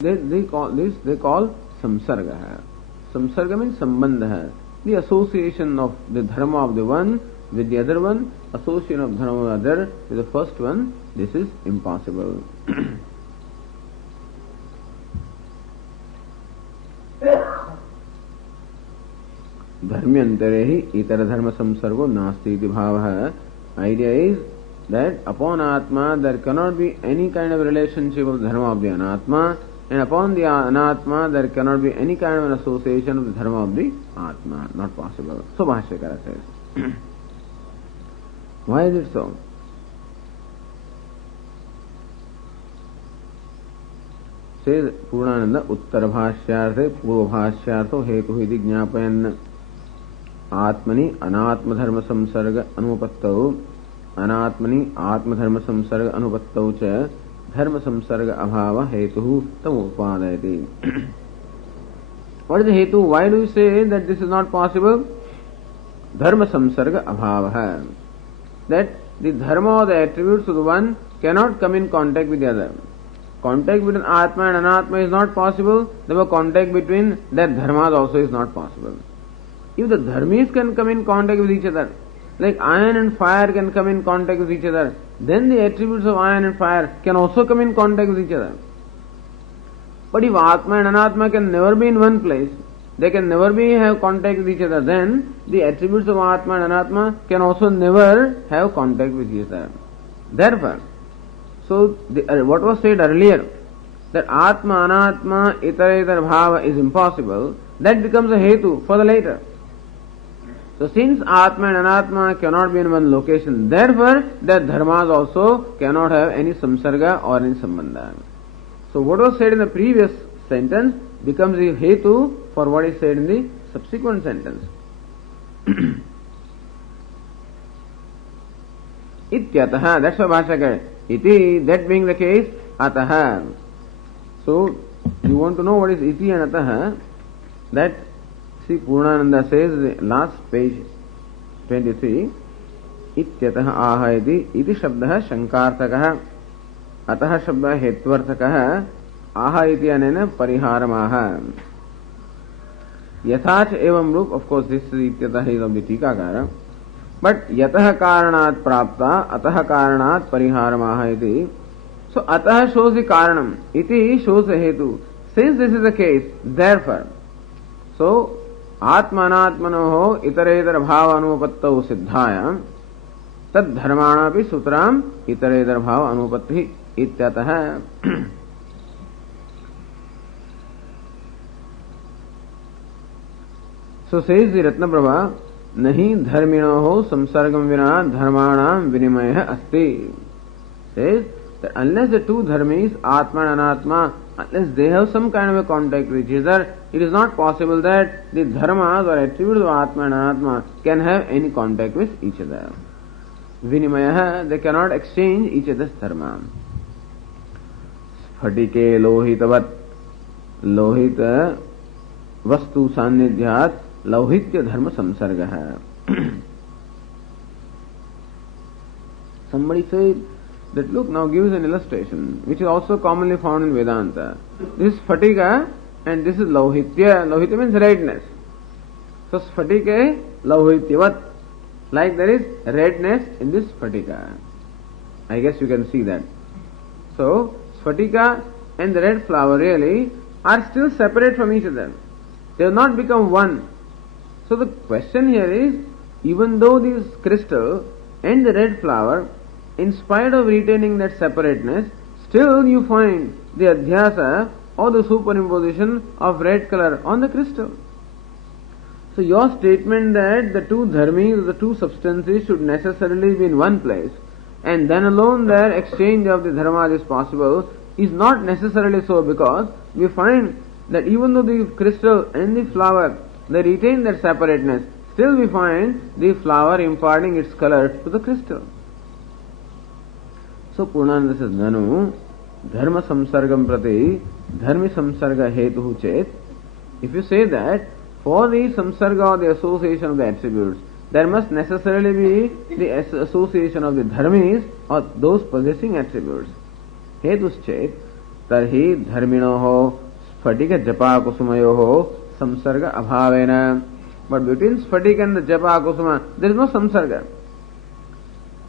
They call this, they call samsarga hai. Samsarga means sambandha hai. The association of the dharma of the one with the other one, association of dharma of the other with the first one, this is impossible. Dharmyantare hi itara dharma samsargo nasti iti bhava. Idea is that upon Atma there cannot be any kind of relationship of dharma of the Anatma, and upon the Anatma there cannot be any kind of an association of the dharma of the Atma. Not possible. So Bhashyakara says. Why is it so? Says Purnananda Uttara Bhashyarthe Purva Bhashyartho Hetu Hidi Jnapayan Atmani Anatma Dharma Samsarga Anupattau Anatmani Atma Dharma Samsarga Anupattau Cha Dharma Samsarga Abhava Hetu Tam Upadayati. What is the Hetu? Why do you say that this is not possible? Dharma Samsarga Abhava. That the dharma or the attributes of the one cannot come in contact with the other. Contact between Atma and Anatma is not possible, therefore contact between their dharmas also is not possible. If the dharmis can come in contact with each other, like iron and fire can come in contact with each other, then the attributes of iron and fire can also come in contact with each other. But if Atma and Anatma can never be in one place, they can never have contact with each other, then the attributes of Atma and Anatma can also never have contact with each other. Therefore, what was said earlier, that Atma, Anatma, Itara Bhava is impossible, that becomes a Hetu for the later. So since Atma and Anatma cannot be in one location, therefore their dharmas also cannot have any samsarga or any sambandha. So what was said in the previous sentence becomes a Hetu for what is said in the subsequent sentence. Ityataha, that's why Bhashyakara. Iti, that being the case, ataha. So, you want to know what is iti and ataha? That, see, Purnananda says, last page 23, ityataha aha iti, iti shabdaha shankartakaha, ataha shabdaha hetvartakaha, aha iti anena pariharamaha. Yathach evam rup, of course, this ityataha is of the Tikakara. But yatah karanat prapta, atah karanat pariharamaha iti. So atah shows the karanam, iti shows the hetu. Since this is the case, therefore, so atmanatmanoho itaredar bhava anupattau siddhaya tad dharmanapi sutram itaredar bhava anupatti ityatah. So says the Ratnaprabha, नहीं धर्मिणो हो संसर्गम विना धर्माणाम विनिमय अस्ति. Says that unless the two dharmis, Atma and Anatma, unless they have some kind of a contact with each other, it is not possible that the dharmas or attributes of Atma and Anatma can have any contact with each other. Vinimaya, they cannot exchange each other's dharma. Sphatike lohitavat, lohita vastu sannidhyat lauhitya dharma samsarga hai. Somebody said that, look, now gives an illustration which is also commonly found in Vedanta. This is Sphatika and this is Lauhitya. Lauhitya means redness. So Sphatika Lauhityavat, like there is redness in this Sphatika. I guess you can see that. So Sphatika and the red flower really are still separate from each other. They have not become one. So the question here is, even though this crystal and the red flower, in spite of retaining that separateness, still you find the adhyasa or the superimposition of red color on the crystal. So your statement that the two dharmis, the two substances should necessarily be in one place, and then alone their exchange of the dharmas is possible, is not necessarily so, because we find that even though the crystal and the flower, they retain their separateness, still we find the flower imparting its color to the crystal. So Purnananda says, Nanu, dharma samsargam prati, dharmi samsarga hetu chet. If you say that, for the samsarga or the association of the attributes, there must necessarily be the association of the dharmis or those possessing attributes. Hetus chet, tarhi dharminoho sphatika japa kusumayoho samsarga abhavena. But between sphatika and the japa kusuma, there is no samsarga.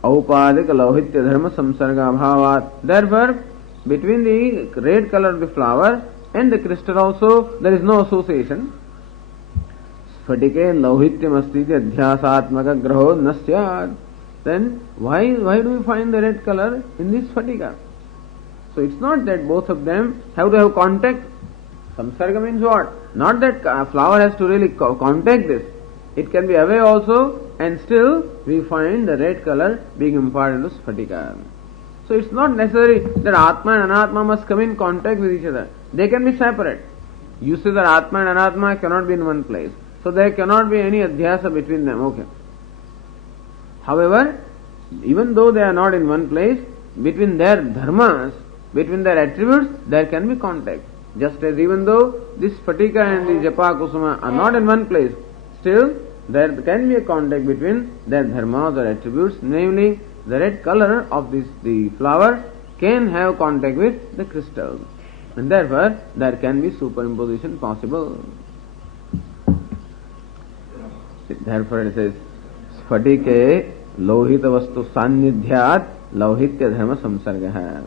Aupadika lauhitya dharma samsarga abhavat. Therefore, between the red color of the flower and the crystal also, there is no association. Sphatike lauhityam astiti adhyasatmaka graho nasyat. Then why do we find the red color in this sphatika? So it's not that both of them have to have contact. Samsarga means what? Not that flower has to really contact this. It can be away also, and still we find the red color being imparted to sphatika. So it's not necessary that Atma and Anatma must come in contact with each other. They can be separate. You say that Atma and Anatma cannot be in one place. So there cannot be any adhyasa between them. Okay. However, even though they are not in one place, between their dharmas, between their attributes, there can be contact. Just as even though this Sphatika and the Japa Kusuma are not in one place, still there can be a contact between their dharmas or attributes, namely the red color of the flower can have contact with the crystal. And therefore, there can be superimposition possible. Therefore it says, Sphatike lohita vastu sannidhyat lauhitya dharma samsarga.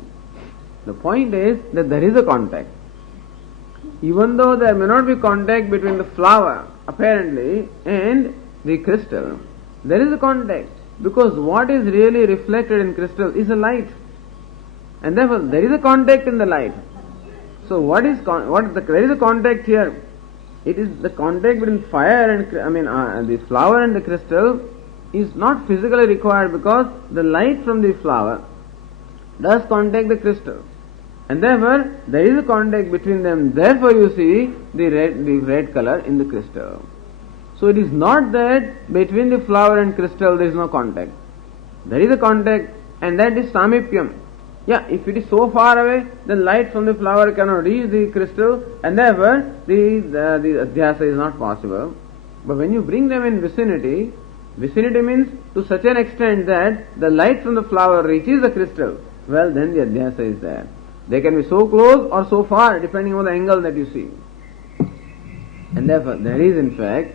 The point is that there is a contact. Even though there may not be contact between the flower, apparently, and the crystal, there is a contact. Because what is really reflected in crystal is a light. And therefore, there is a contact in the light. So there is a contact here. It is the contact between fire and the flower and the crystal is not physically required, because the light from the flower does contact the crystal. And therefore, there is a contact between them. Therefore, you see the red color in the crystal. So it is not that between the flower and crystal there is no contact. There is a contact, and that is samipyam. Yeah, if it is so far away, then light from the flower cannot reach the crystal, and therefore the adhyasa is not possible. But when you bring them in vicinity means to such an extent that the light from the flower reaches the crystal, well, then the adhyasa is there. They can be so close or so far, depending on the angle that you see. And therefore, there is in fact,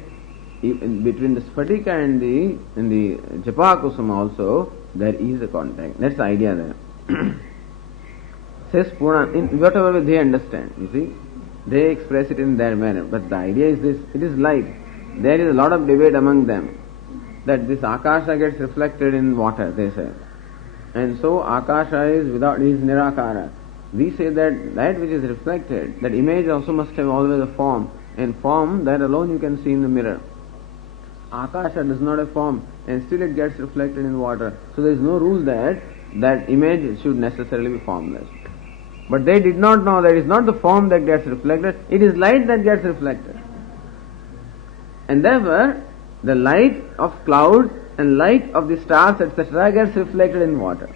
between the Sphatika and the Japa Kusuma also, there is a contact. That's the idea there. Says Purana, in whatever way they understand, you see, they express it in their manner. But the idea is this, it is light. There is a lot of debate among them, that this Akasha gets reflected in water, they say. And so Akasha is Nirakara. We say that which is reflected, that image also must have always a form, and form, that alone you can see in the mirror. Akasha does not have form, and still it gets reflected in water. So there is no rule that image should necessarily be formless. But they did not know that it is not the form that gets reflected, it is light that gets reflected. And therefore, the light of clouds and light of the stars, etc., gets reflected in water.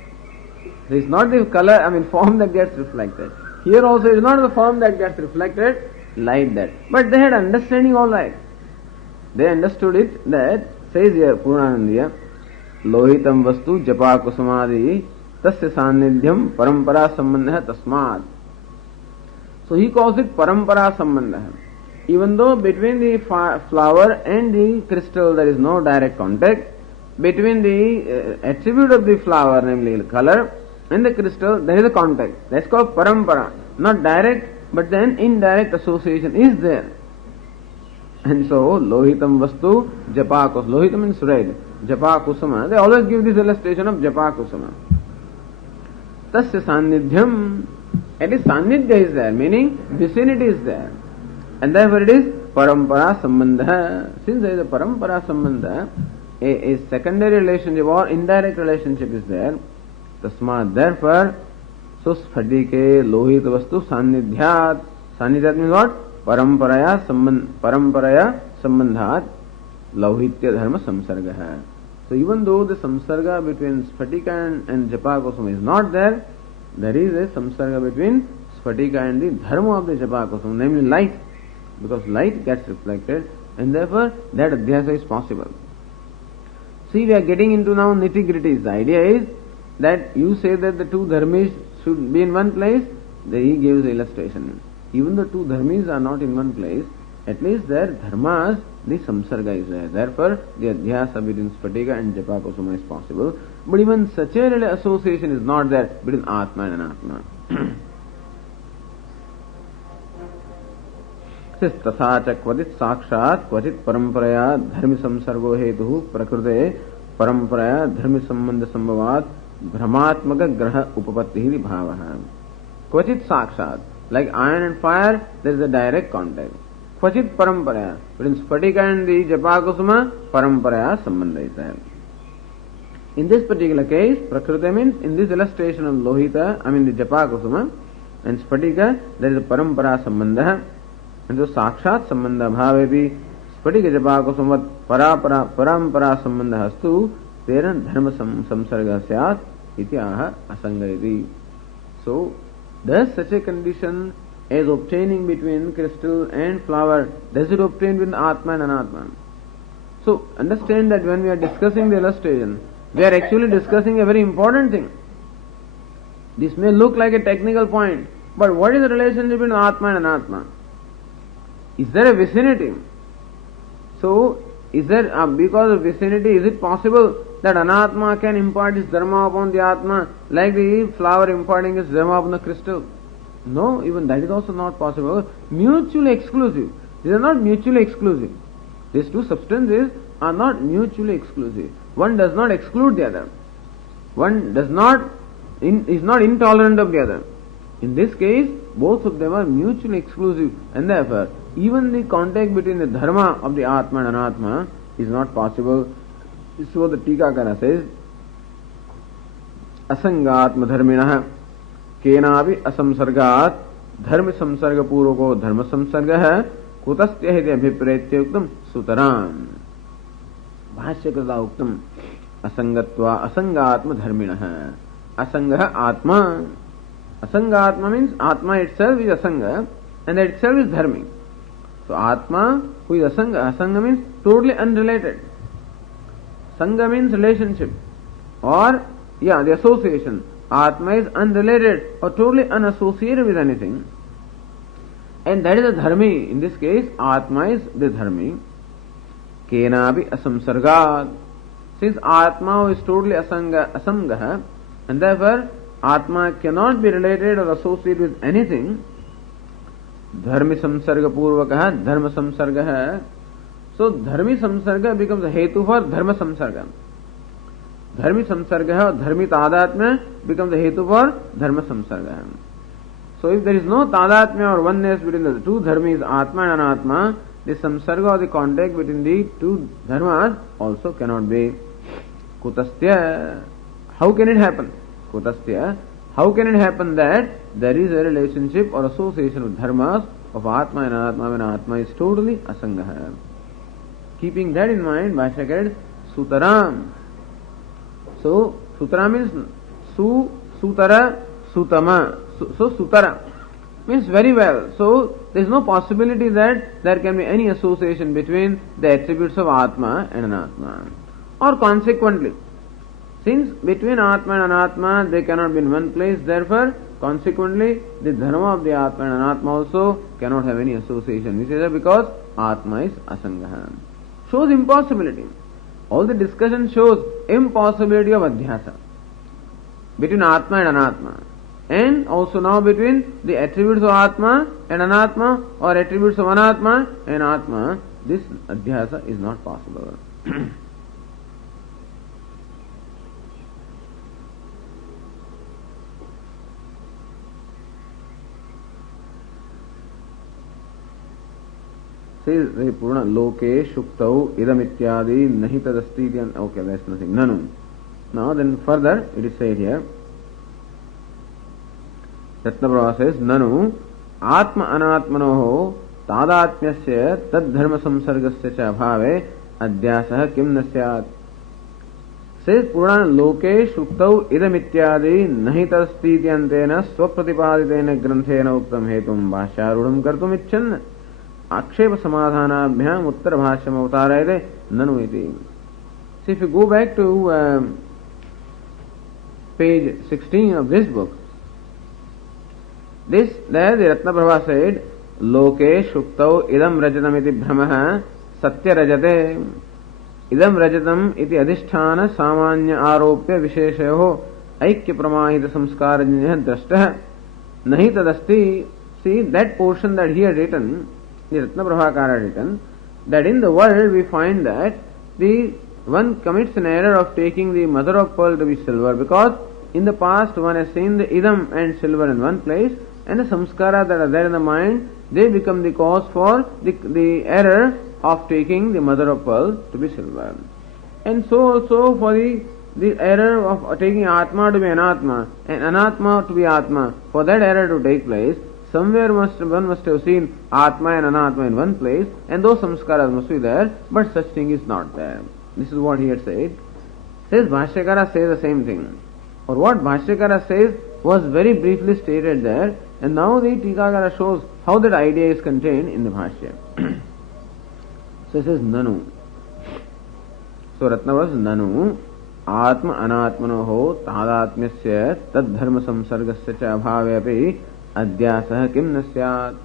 It is not the form that gets reflected. Here also it is not the form that gets reflected, light that. But they had understanding all right. They understood it, that says here Purnanandiya, lohitam vastu japa kusumadi tasya sannidhyam parampara sambandha tasmat. So he calls it parampara sambandha. Even though between the flower and the crystal there is no direct contact, between the attribute of the flower, namely the color, and the crystal, there is a contact. That's called parampara. Not direct, but then indirect association is there. And so, lohitam vastu japa kusuma. Lohitam means red. Japa kusuma. They always give this illustration of japa kusuma. Tasya sannidhyam. At least sannidhya is there, meaning vicinity is there. And therefore it is parampara sambandha. Since there is a parampara sambandha, a secondary relationship or indirect relationship is there. Tasmat, therefore, so sphatike lohit vastu sannidhyat. Sannidhyat means what? Paramparaya sambandhat lauhitya dharma samsarga. So even though the samsarga between Sphatika and Japa Kusuma is not there, there is a samsarga between Sphatika and the dharma of the Japa Kusuma, namely light, because light gets reflected, and therefore that adhyasa is possible. See, we are getting into now nitty-gritties. The idea is that you say that the two dharmis should be in one place, he gives the illustration. Even the two dharmis are not in one place, at least their dharmas, the samsarga is there. Therefore, the adhyasa between Spatika and Japa Kusuma is possible. But even such a association is not there between Atma and Anatma. तथा च क्वचित् साक्षात् क्वचित् परंपरया धर्म संसर्गो हेतु प्रकृते परंपरया धर्म संबंध संभवात् भ्रमात्मक ग्रह उपपत्ति भावः. क्वचित् साक्षात्, like iron and fire, there is a direct contact. क्वचित् परंपरया, between Spatika and the Japa Kusuma, परंपरया संबंध is there. In this particular case, Prakriti means, in this illustration of Lohita, I mean the Japa Kusuma and Spatika, there is a parampara sambandha. And so साक्षात संबंध भावे भी स्फटिक जपा कुसुम परंपरा संबंध अस्तु तेन धर्म संसर्ग स्यात् इति आह असंगयति. So does such a condition as obtaining between crystal and flower, does it obtain with Atma and Anatma? So understand that when we are discussing the illustration, we are actually discussing a very important thing. This may look like a technical point, but what is the relationship between Atma and Anatma? Is there a vicinity? So, is there, because of vicinity, is it possible that Anatma can impart its dharma upon the Atma like the flower imparting its dharma upon the crystal? No, even that is also not possible. Mutually exclusive. These are not mutually exclusive. These two substances are not mutually exclusive. One does not exclude the other. One does not, is not intolerant of the other. In this case, both of them are mutually exclusive, and therefore, even the contact between the dharma of the Atma and Anatma is not possible. So the Tikakara says, Asangatma dharminah kenavi asamsargat dharma samsarga puroko dharma samsarga kutastya hiti abhipretya uktam sutaram. Bhashyakrata uktam asangatva asangatma dharminah. Asanga Atma. Asanga Atma means Atma itself is Asanga and that itself is dharmi. So Atma, who is Asanga, Asanga means totally unrelated. Sanga means relationship or the association. Atma is unrelated or totally unassociated with anything. And that is a dharmi. In this case, Atma is the dharmi. Kenabi asamsargat. Since Atma is totally asamgaha, and therefore Atma cannot be related or associated with anything. Dharmi samsarga purvakaha dharma samsarga. So dharmi samsarga becomes a hetu for dharma samsarga. Dharmi samsarga or dharmi tadatmya becomes a hetu for dharma samsarga. So if there is no tadatmya or oneness between the two dharmis, Atma and Anatma, the samsarga or the contact between the two dharmas also cannot be. Kutastya. How can it happen? Kutastya. How can it happen that there is a relationship or association with dharmas of Atma and Anatma when Atma is totally asanga? Keeping that in mind, Bhashya said, Sutaram. So, Sutara means Sutara, Sutama. So, Sutara means very well. So, there is no possibility that there can be any association between the attributes of Atma and Anatma. Or consequently, since between Atma and Anatma they cannot be in one place, therefore, consequently, the dharma of the Atma and Anatma also cannot have any association. This is because Atma is Asangaha. Shows impossibility. All the discussion shows impossibility of Adhyasa between Atma and Anatma. And also now between the attributes of Atma and Anatma or attributes of Anatma and Atma, this Adhyasa is not possible. Says Purna Loke Shuktau Idam Ityadi Nahi Tadasti. Okay, that's nothing. Nanu. Now then further it is said here. Ratnaprabha says Nanu Atma Anatmanoho Tadatmyasya Tad Dharma Samsargasya Cha Bhave Adhyasah Kim Nasyat. Says Purana Loke Shuktau Idam Ityadi Nahi Tadasti Antena Swapratipaditena Granthena Uttam Hetum Bhasharudam Kartum Icchan Akshep Samadhanabhyam Uttar Bhashyam Avatarayate Nanu iti. See, if you go back to page 16 of this book, This, there the Ratna Prabha said, Loke Shuktau Idam Rajatamiti Brahmaha Satya Rajate Idam Rajatam iti Adhisthana Samanya Aropya Visheshayo Aikya Pramahita Samskarajanya Drashtaha Nahi Tadasti. See, that portion that he had written, the Ratna Prabhakara had written, that in the world we find that the one commits an error of taking the mother of pearl to be silver, because in the past one has seen the idam and silver in one place, and the samskara that are there in the mind, they become the cause for the error of taking the mother of pearl to be silver. And so also for the error of taking atma to be anatma and anatma to be atma, for that error to take place, somewhere one must have seen atma and anatma in one place, and those samskaras must be there, but such thing is not there. This is what he had said. Says Bhashyakara says the same thing. Or what Bhashyakara says was very briefly stated there, and now the Tikakara shows how that idea is contained in the Bhashya. So it says Nanu. So Ratna was Nanu Atma Anatmanoho Tadatmyasya Tad Dharma Samsargasya Cha Abhavepi Adhyasah Kim Nasyat.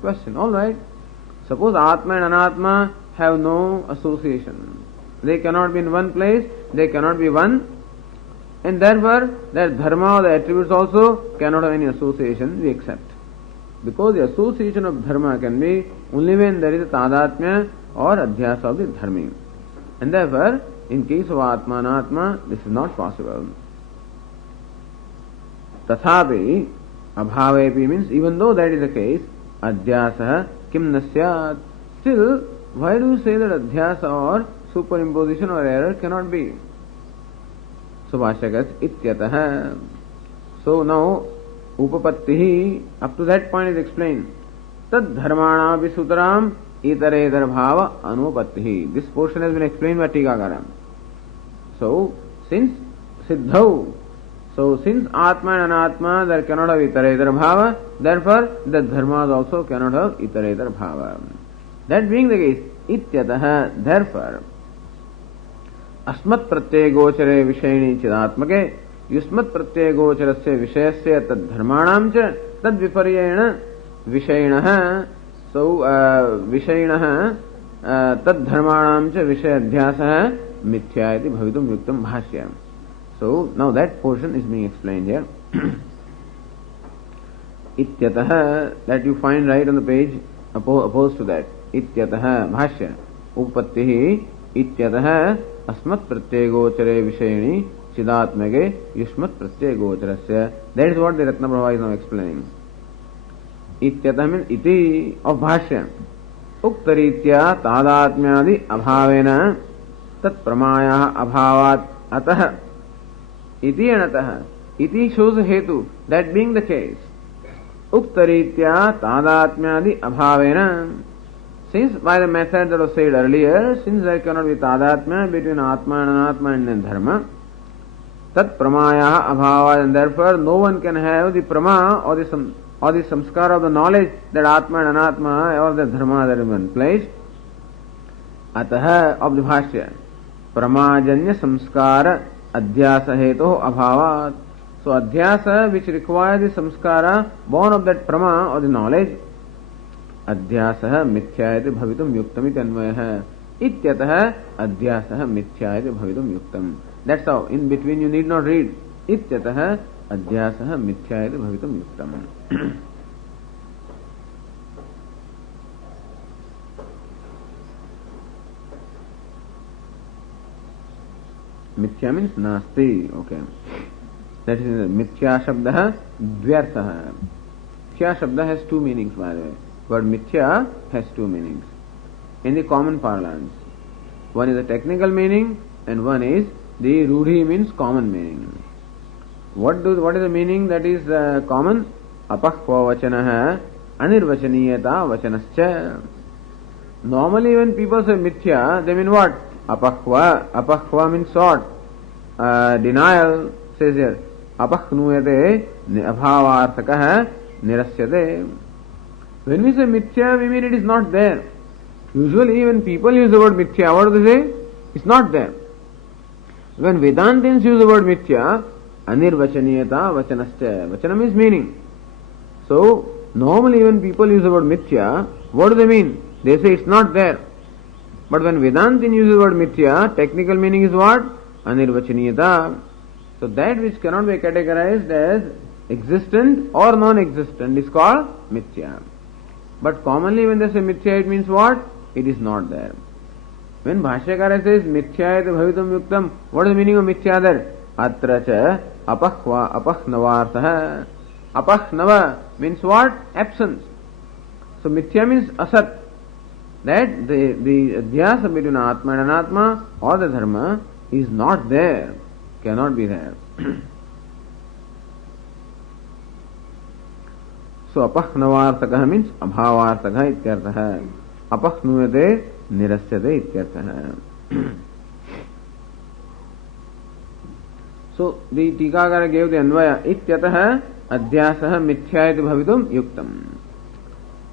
Question. Alright. Suppose Atma and Anatma have no association. They cannot be in one place, they cannot be one, and therefore their dharma or the attributes also cannot have any association, we accept. Because the association of dharma can be only when there is a tadatmya or adhyasa of the dharmi. And therefore, in case of Atma and Atma, this is not possible. Tathapi, abhavepi means even though that is the case, adhyasa kim nasyat. Still, why do you say that adhyasa or superimposition or error cannot be? So Bhashyakas ityatah. So now upapattihi up to that point is explained. Tad dharmana visutaram itaredar bhava anupattihi. This portion has been explained by Tikakara. So since siddhau, so since atma and anatma there cannot have itaredar bhava, therefore the dharmas also cannot have itaredar bhava. That being the case, ityatah, therefore अस्मत् प्रत्यय गोचरे विषयिणी चिदात्मके युष्मत् प्रत्यय गोचरस्य विषयस्य तद्धर्माणां च तद्विपर्येण विषयिणः सो विषयिणः तद्धर्माणां च विषय अध्यासः मिथ्या इति भवितुं युक्तं भाष्यम्. So now that portion is being explained here. Ityatah, that you find right on the page opposed to that. Ityatah bhashya upattihi ityatah अस्मत् प्रत्यय गोचरे विषयिणी चिदात्मके युष्मत् प्रत्यय गोचरस्य. That is what the Ratna Prabha is now explaining. Ityatah means iti of bhashya. Uktaritya tadatmyadi abhavena tat pramayah abhavat atah. Iti and atah. Iti shows a hetu. That being the case. Uktaritya tadatmyadi abhavena. Since by the method that was said earlier, since there cannot be tadatmya between atma and anatma and then dharma, tat pramaya abhava, and therefore no one can have the prama or the samskara of the knowledge that atma and anatma or the dharma that is in one place. Ataha of the bhashya pramajanya samskara adhyasa heto abhavat. So adhyasa which requires the samskara born of that prama or the knowledge, अध्यासः मिथ्या इति भवितुं युक्तम् इति अन्वयः. इत्यतः अध्यासः मिथ्या इति भवितुं युक्तम्. That's how. In between you need not read. इत्यतः अध्यासः मिथ्या इति भवितुं युक्तम्. मिथ्या means नास्ति. Okay. That is मिथ्या शब्दः द्व्यर्थः. मिथ्या शब्द has two meanings by the way. Word mithya has two meanings in the common parlance. One is a technical meaning and one is the rudhi means common meaning. What is the meaning that is common? Apahva vachanah anirvachaniyata vachanascha. Normally when people say mithya, they mean what? Apahva. Apahva means what? Denial, says here. Apahnuyate abhavarthakah nirasyate. When we say mithya, we mean it is not there. Usually when people use the word mithya, what do they say? It's not there. When Vedantins use the word mithya, anirvachaniyata vachanascha. Vachana means meaning. So, normally when people use the word mithya, what do they mean? They say it's not there. But when Vedantin uses the word mithya, technical meaning is what? Anirvachaniyata. So that which cannot be categorized as existent or non-existent is called mithya. But commonly when they say mithya, it means what? It is not there. When Bhashyakara says mithyayat bhavitam yuktam, what is the meaning of mithya there? Atra cha apahnavartha. Apahnava means what? Absence. So mithya means asat. That the adhyasa between Atma and Anatma or the dharma is not there. Cannot be there. So apahnavartaka means abhavartaka ityartha. Apahnuyate nirasyate ityartha. So the Tikakara gave the Anvaya ityatah adhyasah mithyayati bhavitum yuktam.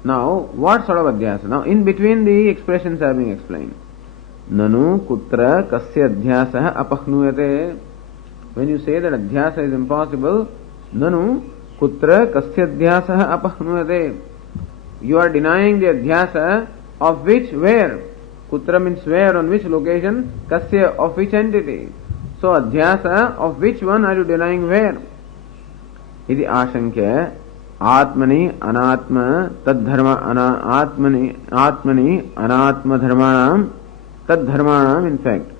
Now, what sort of adhyasa? Now, in between the expressions are being explained. Nanu kutra kasya adhyasah apahnuyate. When you say that adhyasa is impossible, nanu kutra kasya adhyasah apahnuyate. You are denying the adhyasa of which, where? Kutra means where, on which location? Kasya, of which entity? So, adhyasa of which one are you denying where? Iti ashankya atmani anatma tadharma atmani anatma dharmanam tadharmanam, in fact.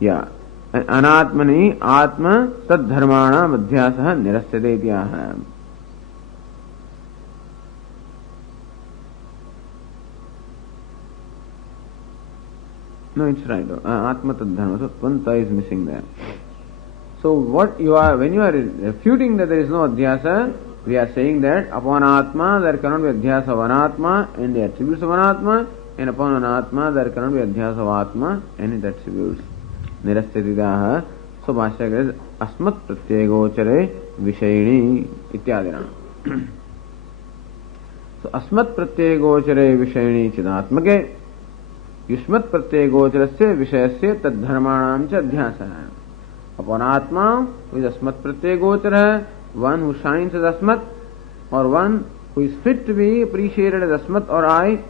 Yeah. Anatmani atma tadharmanam adhyasah nirasyate ityaha. No, it's right. Atma tadharma. So one ta is missing there. So what you are, when you are refuting that there is no adhyasa, we are saying that upon Atma there cannot be adhyasa of Anatma and the attributes of Anatma, and upon Anatma there cannot be adhyasa of Atma and its attributes. Nirastyatidaha. So Bhashyakara is asmat pratyegochare vishayini ityadina. So asmat pratyegochare vishayini chidatmake yushmat pratyegocharasya vishayasya tadharmanam cha adhyasa. Upon Atma, who is asmat pratyegochara, one who shines as asmat, or one who is fit to be appreciated as asmat or I,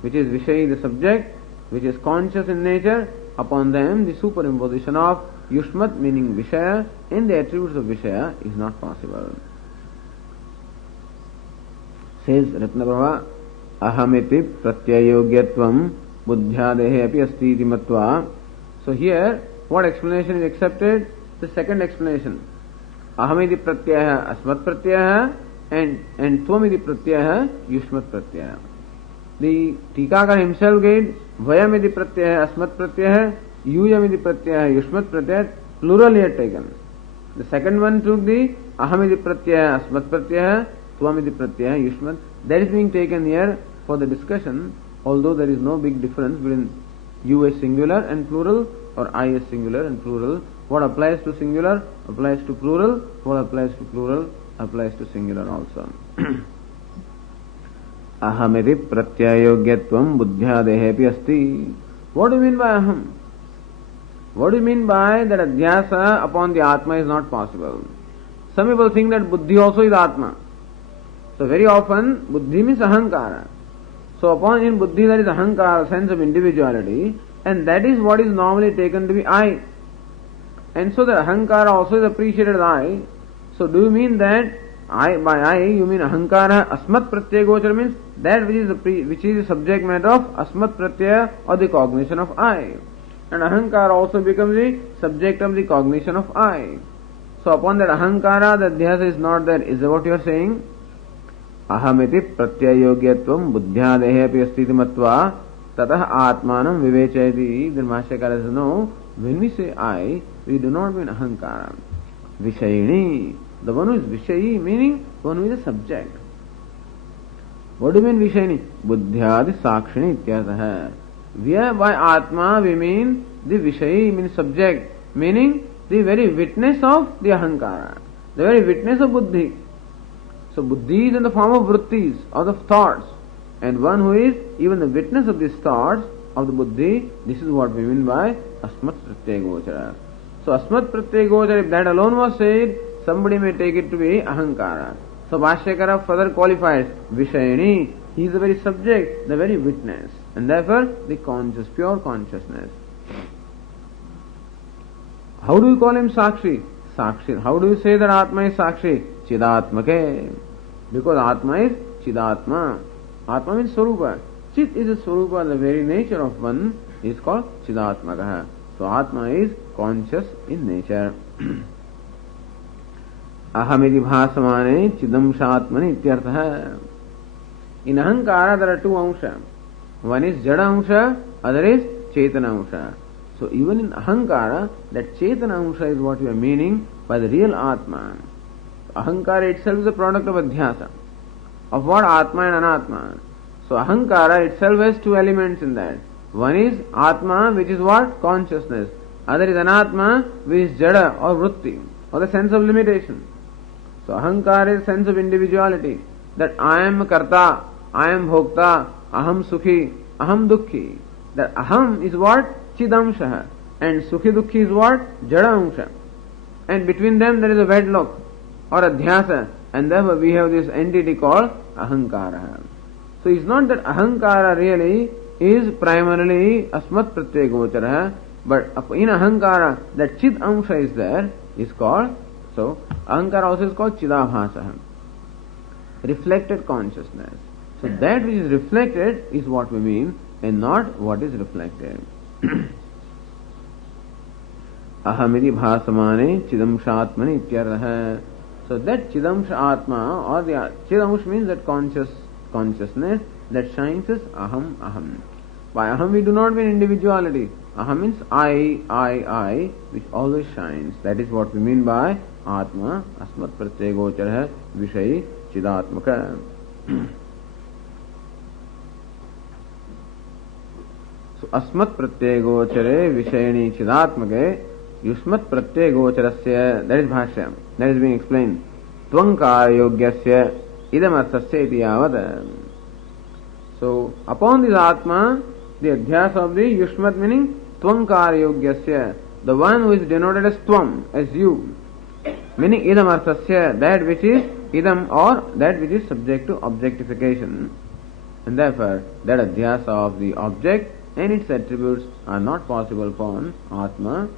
which is Vishayi, the subject, which is conscious in nature, upon them the superimposition of Yushmat, meaning Vishaya, and the attributes of Vishaya is not possible. Says Ratnaprabha, ahamiti pratyayogyatvam buddhyadehe api asti iti matva. So here, what explanation is accepted? The second explanation. Ahamiti pratyaya asmat pratyaya and tvamiti pratyaya yushmat pratyaya. The Tikakara himself gave vayamiti pratyaya asmat pratyaya, yuyamiti pratyaya yushmat pratyaya, plural he had taken. The second one took the ahamiti pratyaya asmat pratyaya, tvamiti pratyaya yushmat. That is being taken here for the discussion, although there is no big difference between you as singular and plural or I as singular and plural. What applies to singular applies to plural, what applies to plural applies to singular also. Ahamiti pratyayogyatvam buddhyadehepi asti. What do you mean by aham? What do you mean by that adhyasa upon the Atma is not possible? Some people think that buddhi also is Atma. So very often buddhi means ahankara. So upon in buddhi there is ahankara, sense of individuality, and that is what is normally taken to be I. And so the ahankara also is appreciated as I. So do you mean that I, by I you mean ahankara asmat pratyegochara means that which is the subject matter of asmat pratyaya or the cognition of I. And ahankara also becomes the subject of the cognition of I. So upon that ahankara the adhyasa is not there. Is that what you are saying? Ahamiti pratyayogyatvam buddhyadehe api asti iti matva tatah atmanam vivechayati. Then Bhashyakara says, no, when we say I, we do not mean ahankara. Vishayini, the one who is Vishayi, meaning one who is a subject. What do you mean Vishayini? Buddhyadi sakshini ityartha. Here by Atma we mean the Vishayi, means subject, meaning the very witness of the ahankara, the very witness of buddhi. So buddhi is in the form of vrittis, or the thoughts, and one who is even the witness of these thoughts of the buddhi, this is what we mean by asmat pratyegochara. So asmat pratyegochara, if that alone was said, somebody may take it to be ahankara. So Bhashyakara further qualifies Vishayini. He is the very subject, the very witness, and therefore the conscious, pure consciousness. How do you call him Sakshi? Sakshi. How do you say that Atma is Sakshi? Chidatmake. Because Atma is Chidatma. Atma means Swarupa. Chit is a Swarupa, the very nature of one is called Chidatmaka. So Atma is conscious in nature. Ahamiti bhasamane chidamshatmani ityartha. In Ahankara there are two ansha. One is Jada ansha, other is Chetana ansha. So even in Ahankara, that Chetana ansha is what we are meaning by the real Atma. Ahankara itself is a product of Adhyasa. Of what? Atma and Anatma. So Ahankara itself has two elements in that. One is Atma, which is what? Consciousness. Other is Anatma, which is Jada or Vritti, or the sense of limitation. So Ahankara is sense of individuality. That I am Karta, I am Bhokta, Aham Sukhi, Aham Dukhi. That Aham is what? Chidamshaha. And Sukhi Dukhi is what? Jadaamsha. And between them there is a wedlock or Adhyasa. And therefore we have this entity called Ahankara. So it's not that Ahankara really is primarily Asmat Pratyaya Gochara, but in Ahankara that Chid Amsha is there is called, so Ahankara also is called Chidabhasa, reflected consciousness. So that which is reflected is what we mean and not what is reflected. Ahamiti bhasamane chidamshatmani ityartha. So that Chidamsha Atma or the Chidamsha means that consciousness that shines is Aham. By Aham we do not mean individuality. Aham means I, which always shines. That is what we mean by Atma, Asmat Pratyaya Gochara Vishayi Chidatmaka. So Asmat Pratyaya Gochare Vishayini Chidatmake Yusmat Pratyaya Gocharasya, that is Bhashya. That is being explained. Tvankara Yogyasya Idam Arthasya iti yavad. So, upon this Atma, the Adhyasa of the Yushmat meaning Tvankara Yogyasya, the one who is denoted as Tvam, as you. Meaning Idam Arthasya, that which is Idam or that which is subject to objectification. And therefore, that Adhyasa of the object and its attributes are not possible for Atma,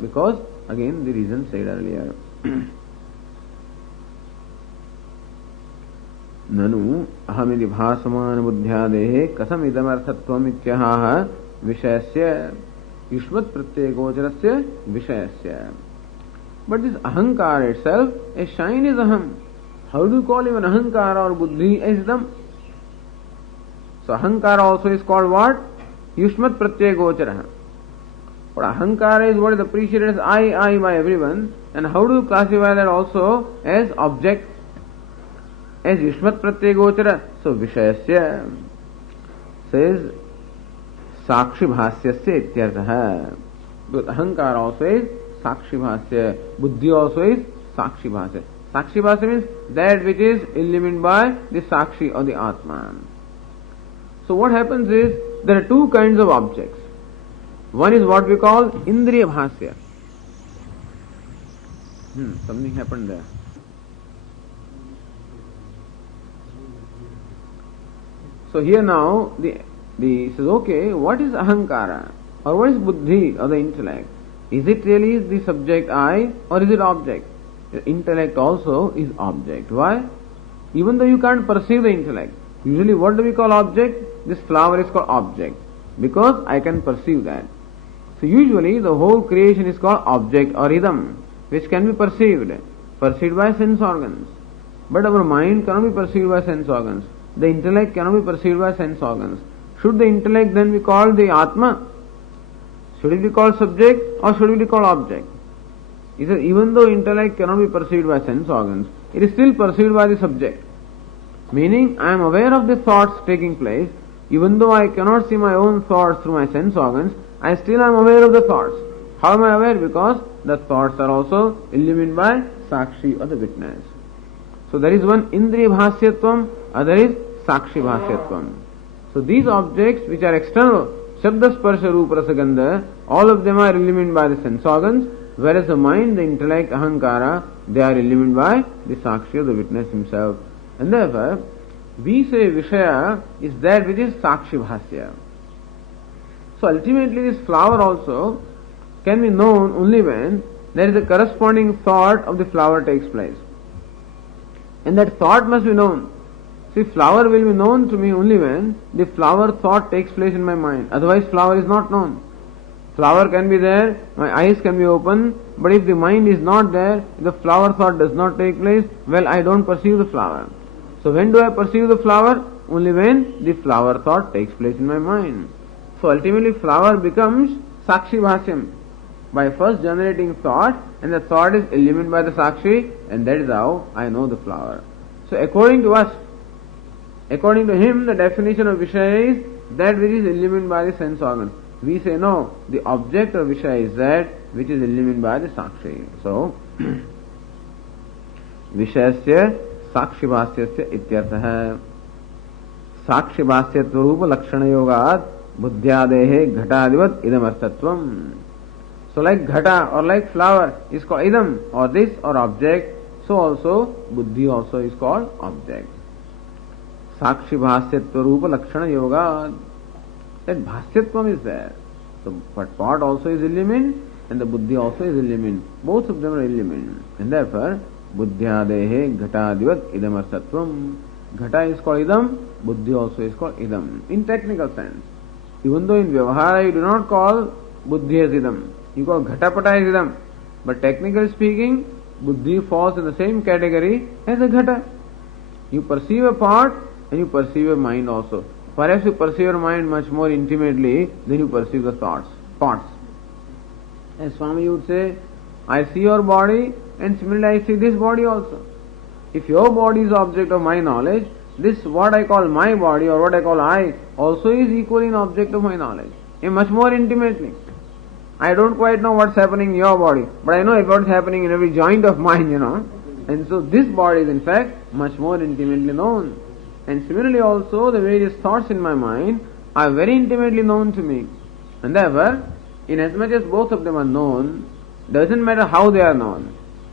because again the reason said earlier. Nanu ahamiti bhasamana buddhyadehe kasam idamarthatvam ityaha vishayasya yushmat pratyaya gocharasya vishayasya. But this ahankara itself, a shine is aham. How do you call even ahankara or buddhi as idam? So ahankara also is called what? Yushmat pratyaya gochara. But ahankara is what is appreciated as I by everyone. And how do you classify that also as object? As Yushmat Pratyaya Gochara. So Vishayasya says Sakshi Bhasyasya ityartha. But ahankara also is Sakshi Bhasya. Buddhi also is Sakshi Bhasya. Sakshi Bhasya means that which is illumined by the Sakshi or the Atman. So what happens is there are two kinds of objects. One is what we call Indriya Bhasya. Something happened there. So here now, the says, okay, what is Ahankara? Or what is Buddhi or the intellect? Is it really the subject I or is it object? The intellect also is object. Why? Even though you can't perceive the intellect. Usually what do we call object? This flower is called object. Because I can perceive that. So usually the whole creation is called object or idam, which can be perceived by sense organs. But our mind cannot be perceived by sense organs. The intellect cannot be perceived by sense organs. Should the intellect then be called the Atma? Should it be called subject or should it be called object? He says even though intellect cannot be perceived by sense organs, it is still perceived by the subject. Meaning I am aware of the thoughts taking place. Even though I cannot see my own thoughts through my sense organs, I still am aware of the thoughts. How am I aware? Because the thoughts are also illumined by Sakshi or the witness. So there is one Indriya Bhasyatvam, other is Sakshi Bhasyatvam. So these objects which are external, Shabda Sparsha Rupa Rasa Gandha, all of them are illumined by the sense organs, whereas the mind, the intellect, ahankara, they are illumined by the sakshi of the witness himself. And therefore, we say Vishaya is that which is sakshi bhasya. So ultimately this flower also can be known only when there is a corresponding thought of the flower takes place. And that thought must be known. See, flower will be known to me only when the flower thought takes place in my mind. Otherwise flower is not known. Flower can be there, my eyes can be open, but if the mind is not there, if the flower thought does not take place, well, I don't perceive the flower. So when do I perceive the flower? Only when the flower thought takes place in my mind. So ultimately flower becomes sakshi bhasyam by first generating thought, and the thought is illumined by the sakshi, and that is how I know the flower. So according to us, according to him, the definition of Vishaya is that which is illumined by the sense organ. We say no, the object of Vishaya is that which is illumined by the sakshi. So, Vishayasya sakshi bhasyasya ityartha. Sakshi bhasyatva rupa lakshana yogat buddhyadehe ghatadivat idam arthatvam. So like ghata or like flower is called idam or this or object, so also buddhi also is called object. Sakshi bhasyatva rupa lakshana yoga, that bhasyatvam is there. So but part also is illumined and the buddhi also is illumined. Both of them are illumined. And therefore, buddhyadehe ghatadivat idam arthatvam. Ghata is called idam, buddhi also is called idam. In technical sense. Even though in Vyavahara you do not call buddhi as idam. You call ghatapata as idam. But technically speaking, buddhi falls in the same category as a ghata. You perceive a part and you perceive a mind also. Perhaps you perceive your mind much more intimately than you perceive the parts. As Swami would say, I see your body and similarly I see this body also. If your body is the object of my knowledge, this what I call my body or what I call I also is equally an object of my knowledge. And much more intimately. I don't quite know what's happening in your body, but I know what's happening in every joint of mine, And so this body is in fact much more intimately known. And similarly also the various thoughts in my mind are very intimately known to me. And therefore, inasmuch as both of them are known, doesn't matter how they are known.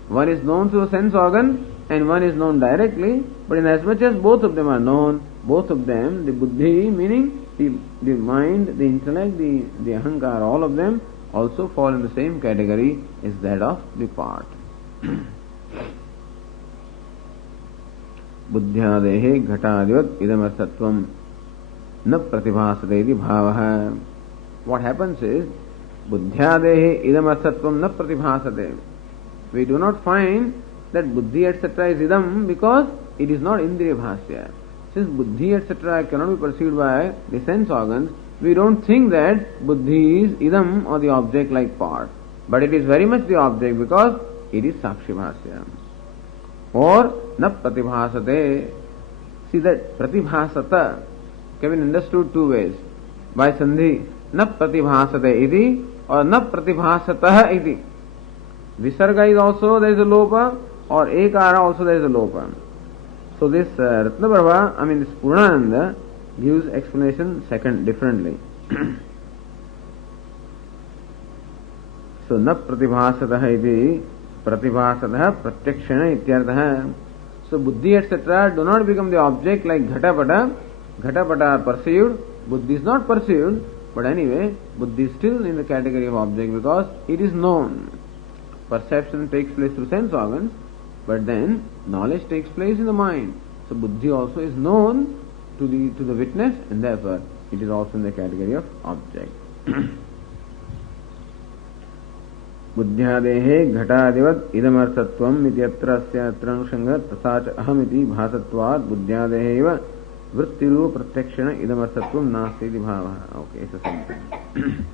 One is known through a sense organ and one is known directly, but inasmuch as both of them are known, both of them, the buddhi, meaning the mind, the intellect, the ahankara, all of them also fall in the same category as that of the part. Buddhyadehe ghatadivat idamarthatvam na pratibhasateti bhavaha. What happens is, buddhyadehe idamarthatvam na pratibhasate. We do not find that buddhi etc. is idam because it is not indriya bhasya. Since buddhi etc. cannot be perceived by the sense organs, we don't think that buddhi is idam or the object like part. But it is very much the object because it is sakshi bhasya. Or na pratibhasate. See that pratibhasata can be understood two ways. By sandhi, na pratibhasate iti or na pratibhasatah iti. Visarga is also there is a lopa or ekara also there is a lopa. So this Ratnaprabha, this Purnananda gives explanation second differently. So na pratibhasatah iti pratibhasatah pratyakshana ityartha. So buddhi etc. do not become the object like ghatapata. Ghatapata are perceived, buddhi is not perceived, but anyway, buddhi is still in the category of object because it is known. Perception takes place through sense organs, but then knowledge takes place in the mind. So buddhi also is known to the witness, and therefore it is also in the category of object. बुद्ध्यादेहे घटादिवत् इदमर्थत्वम् इति अत्र अस्य अत्रांशङ्गः तथा च अहमिति भासत्वात् बुद्ध्यादेहे एव वृत्तिरूप प्रत्यक्षेण इदमर्थत्वम् नास्ति इति भावः. Okay, it's the same thing.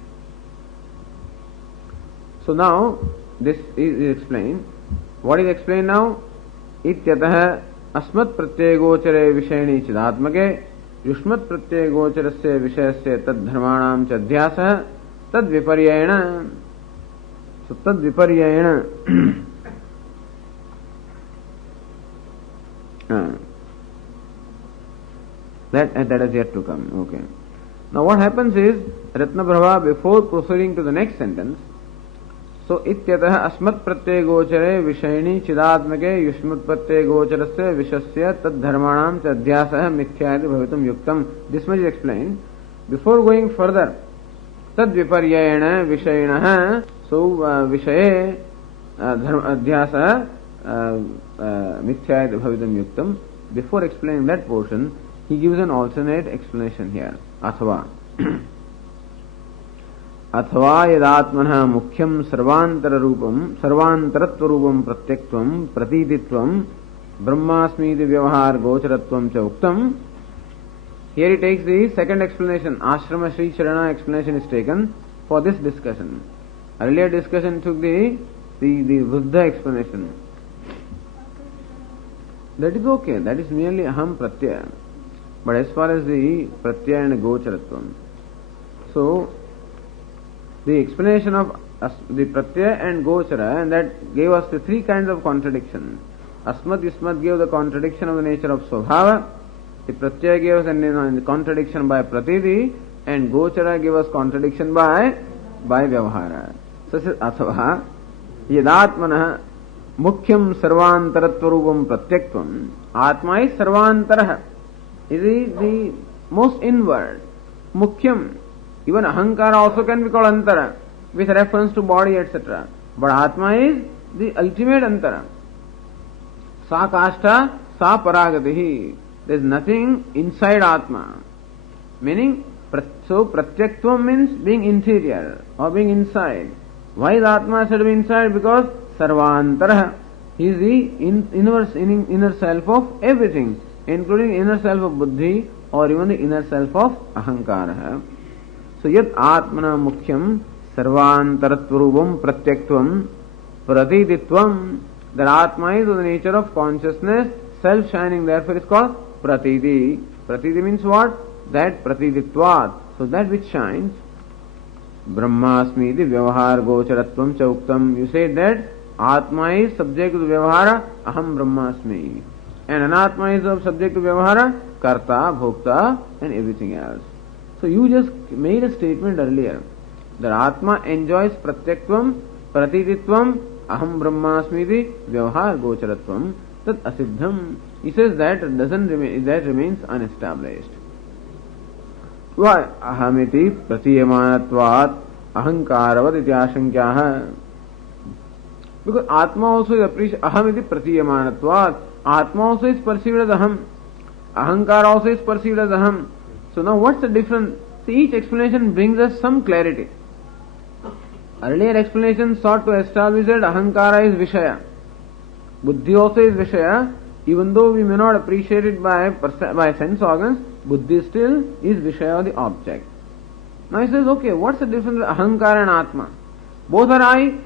So now this is explained. What is explained now? इत्यतः अस्मत् प्रत्ययगोचरे विषयिणी चिदात्मके युष्मत् प्रत्ययगोचरस्य विषयस्य तद्धर्माणां च अध्यासः तद्विपर्ययेण. So tadviparyayena that is yet to come. Okay. Now what happens is, Ratnaprabha, before proceeding to the next sentence, सो इत्यतः अस्मत् प्रत्यय गोचरे विषयिणी चिदात्मके युष्मत् प्रत्यय गोचरस्य विषस्य तद्धर्माणां च अध्यासः मिथ्या इति भवितुं युक्तम्. This much is explained. Before going further, तद विपर्ययेण विषयिणः, सो विषये धर्म अध्यासः मिथ्या इति भवितुं युक्तम्. Before explaining that portion, he gives an alternate explanation here. अथवा अथवा यदात्मनः मुख्यं सर्वांतर रूपम सर्वांतरत्व रूपम प्रत्यक्त्वं प्रतीतित्वं ब्रह्मास्मीति व्यवहार गोचरत्वं च उक्तम्. Here he takes the second explanation. Ashrama Sri Charana explanation is taken for this discussion. Earlier discussion took the Buddha explanation. That is okay. That is merely aham pratyaya. But as far as the pratyaya and gocharatvam, so the explanation of the pratyaya and gochara, and that gave us the three kinds of contradiction. Asmat Yusmat gave the contradiction of the nature of Swabhava. The pratyaya gave us a contradiction by pratiti, and gochara gave us contradiction by vyavahara. So this is athava yadatmanah मुख्यम सर्वांतरत्व रूपम प्रत्यक्त्वम. आत्मा is सर्वांतरः. It is the most inward. Mukyam. Even ahankara also can be called antara with reference to body, etc. But Atma is the ultimate antara. Sa kashta, sa paragatihi. There is nothing inside Atma. Meaning, so pratyaktvam means being interior or being inside. Why is Atma said to be inside? Because Sarvantara. He is the inner self of everything, including inner self of buddhi or even the inner self of ahankara. So yat atmana mukhyam sarvantaratvarubam pratyaktvam pratititvam. That Atma is of the nature of consciousness, self-shining, therefore it is called pratiti. Pratiti means what? That pratititvat. So that which shines. Brahmasmi the vyavahar gocharatvam chauktam. You say that Atma is subject to vyavahara, aham brahmasmi. And anatma is subject to vyavahara, karta, bhokta and everything else. So you just made a statement earlier that Atma enjoys pratyaktvam, pratititvam, aham brahmasmi the vyavahar gocharatvam, tat asiddham. He says that remains unestablished. Why? Ahamiti pratiyamanatvat ahankaravat iti ashankyaha. Because Atma also is appreciated. Ahamiti pratiyamanatvat. Atma also is perceived as aham. Ahankara also is perceived as aham. So now what's the difference? See, each explanation brings us some clarity. Earlier explanation sought to establish that ahankara is vishaya. Buddhi also is vishaya. Even though we may not appreciate it by sense organs, buddhi still is vishaya, the object. Now he says, okay, what's the difference between ahankara and atma? Both are I.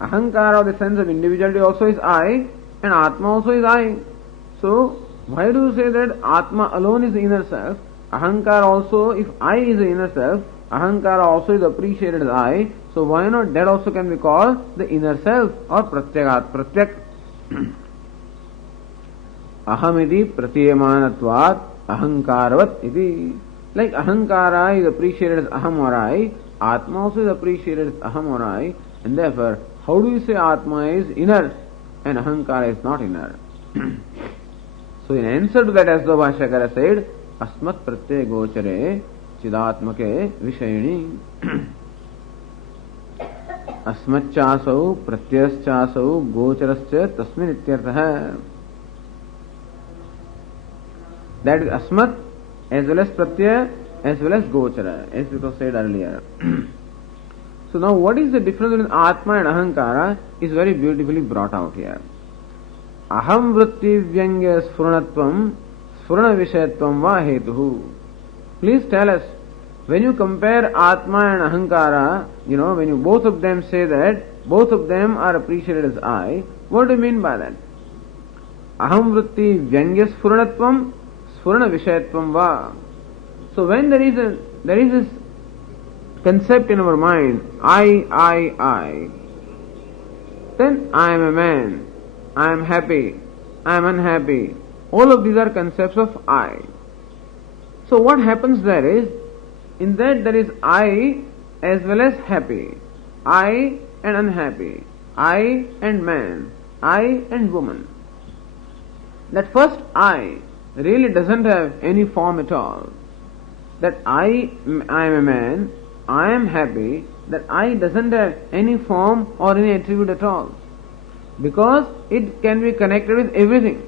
Ahankara, the sense of individuality, also is I, and atma also is I. So why do you say that atma alone is the inner self? Ahankara also, if I is the inner self, ahankara also is appreciated as I. So why not that also can be called the inner self or pratyak. Ahamidi pratiyamanatvat ahankaravat iti. Like ahankara is appreciated as aham or I, atma also is appreciated as aham or I, and therefore, how do you say atma is inner and ahankara is not inner? So in answer to that, as the Bhashyakara said, asmat pratyaya gochare chidatmake vishayini. Asmat chasau pratyas chasau gocharascha tasmin ityartha. That is asmat as well as pratyaya as well as gochara, as it was said earlier. So now what is the difference between atma and ahankara is very beautifully brought out here. Aham vritti vyangya sphurnatvam sphurna vishayatvam va hetuhu. Please tell us, when you compare atma and ahankara, when you both of them say that both of them are appreciated as I, what do you mean by that? Aham vritti vyangya sphurnatvam sphurna vishayatvam va. So when there is this concept in our mind, I, then I am a man, I am happy, I am unhappy. All of these are concepts of I. So what happens there is, in that there is I as well as happy, I and unhappy, I and man, I and woman. That first I really doesn't have any form at all. That I am a man, I am happy, that I doesn't have any form or any attribute at all. Because it can be connected with everything.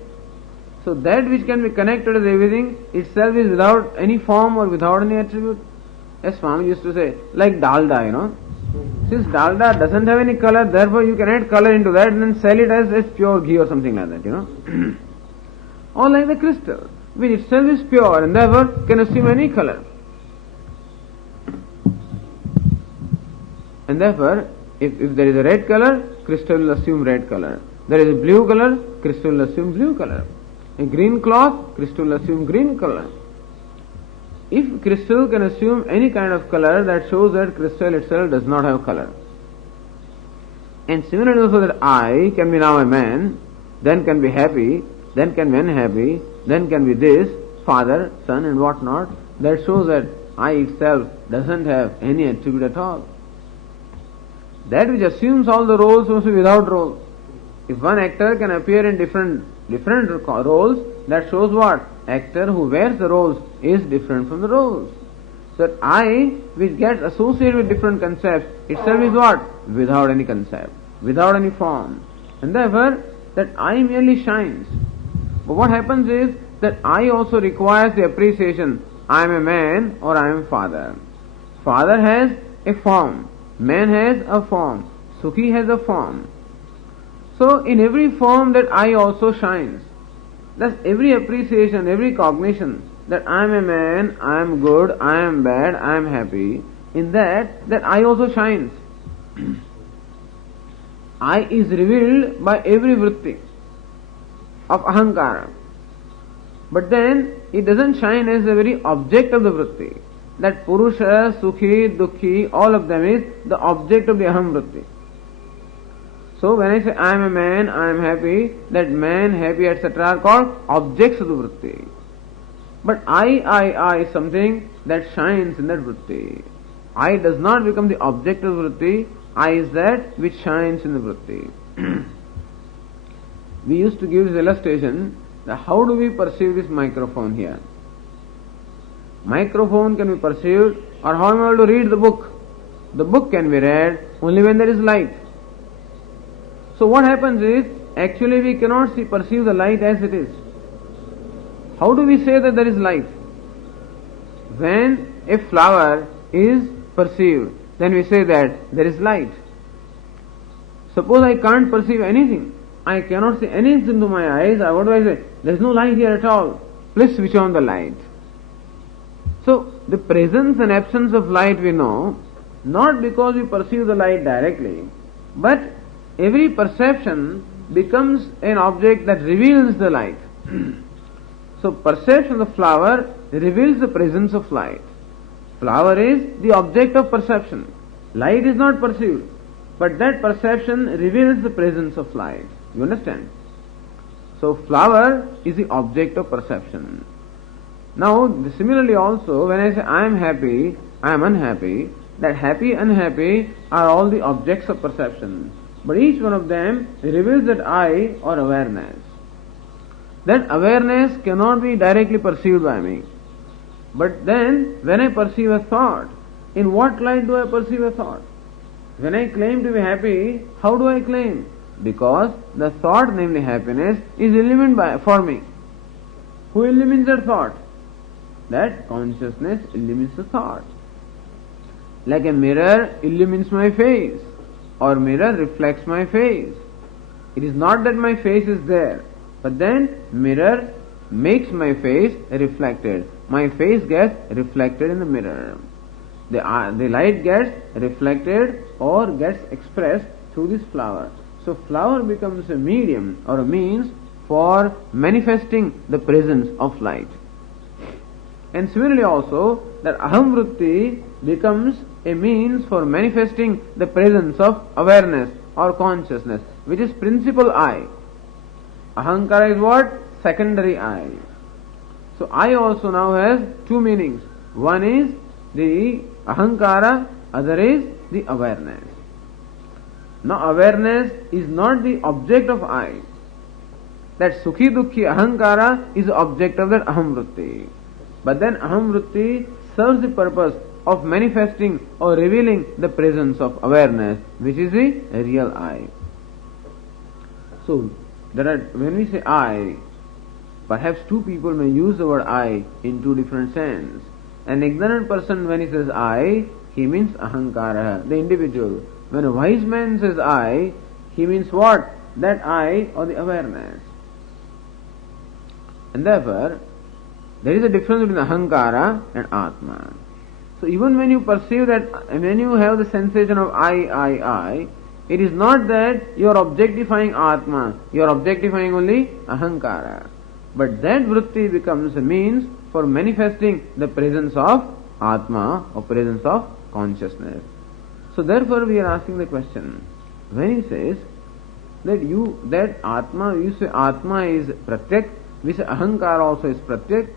So that which can be connected with everything itself is without any form or without any attribute. As Swami used to say, like dalda, Since dalda doesn't have any color, therefore you can add color into that and then sell it as pure ghee or something like that, Or like the crystal, which itself is pure and therefore can assume any color. And therefore, if there is a red color, crystal will assume red color. There is a blue color, crystal will assume blue color. A green cloth, crystal will assume green color. If crystal can assume any kind of color, that shows that crystal itself does not have color. And similarly also that I can be now a man, then can be happy, then can be unhappy, then can be this, father, son and what not. That shows that I itself doesn't have any attribute at all. That which assumes all the roles must be without role. If one actor can appear in different roles, that shows what? Actor who wears the roles is different from the roles. So that I, which gets associated with different concepts, itself is what? Without any concept, without any form. And therefore, that I merely shines. But what happens is that I also requires the appreciation. I am a man or I am father. Father has a form. Man has a form. Sukhi has a form. So in every form that I also shines. Thus every appreciation, every cognition that I am a man, I am good, I am bad, I am happy, in that I also shines. I is revealed by every vritti of ahankara. But then it doesn't shine as the very object of the vritti. That Purusha, Sukhi, Dukhi, all of them is the object of the aham vritti. So when I say I am a man, I am happy, that man, happy, etc. are called objects of the vritti. But I is something that shines in that vritti. I does not become the object of the vritti, I is that which shines in the vritti. We used to give this illustration that how do we perceive this microphone here? Microphone can be perceived, or how am I able to read the book? The book can be read only when there is light. So what happens is, actually we cannot perceive the light as it is. How do we say that there is light? When a flower is perceived, then we say that there is light. Suppose I can't perceive anything, I cannot see anything into my eyes, what do I say? There is no light here at all. Please switch on the light. So the presence and absence of light we know, not because we perceive the light directly, but every perception becomes an object that reveals the light. So perception of the flower reveals the presence of light. Flower is the object of perception. Light is not perceived, but that perception reveals the presence of light. You understand? So flower is the object of perception. Now similarly also, when I say I am happy, I am unhappy, that happy, unhappy are all the objects of perception. But each one of them reveals that I or awareness. That awareness cannot be directly perceived by me. But then, when I perceive a thought, in what light do I perceive a thought? When I claim to be happy, how do I claim? Because the thought, namely happiness, is illumined for me. Who illumines that thought? That consciousness illumines the thought. Like a mirror illumines my face, or mirror reflects my face. It is not that my face is there, but then mirror makes my face reflected. My face gets reflected in the mirror. The light gets reflected or gets expressed through this flower. So flower becomes a medium or a means for manifesting the presence of light. And similarly also, that aham vritti becomes a means for manifesting the presence of awareness or consciousness, which is principal I. Ahankara is what? Secondary I. So I also now has two meanings. One is the ahankara, other is the awareness. Now awareness is not the object of I. That Sukhi Dukhi Ahankara is the object of that Aham Vritti. But then Aham Vritti serves the purpose of manifesting or revealing the presence of awareness, which is the real I. So, when we say I, perhaps two people may use the word I in two different senses. An ignorant person, when he says I, he means Ahankara, the individual. When a wise man says I, he means what? That I or the awareness. And therefore, there is a difference between Ahankara and Atma. So even when you perceive that, when you have the sensation of I, it is not that you are objectifying Atma, you are objectifying only Ahankara. But that vritti becomes a means for manifesting the presence of Atma or presence of consciousness. So therefore we are asking the question, when he says that Atma, you say Atma is Pratyak, we say Ahankara also is Pratyak.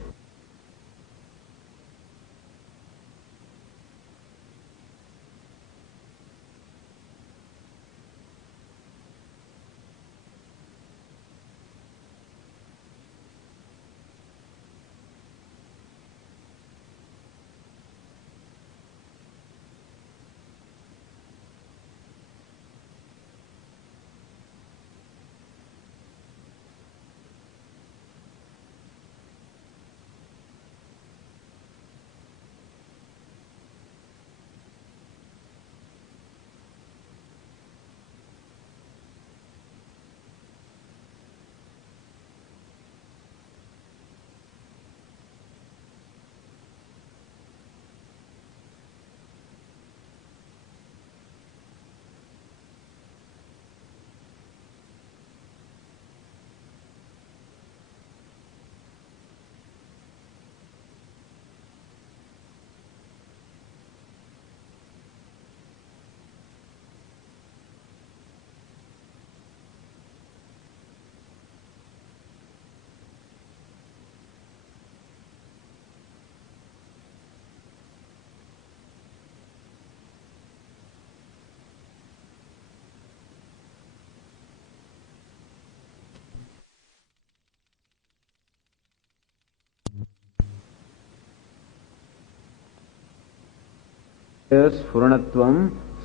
स्फुरणत्वम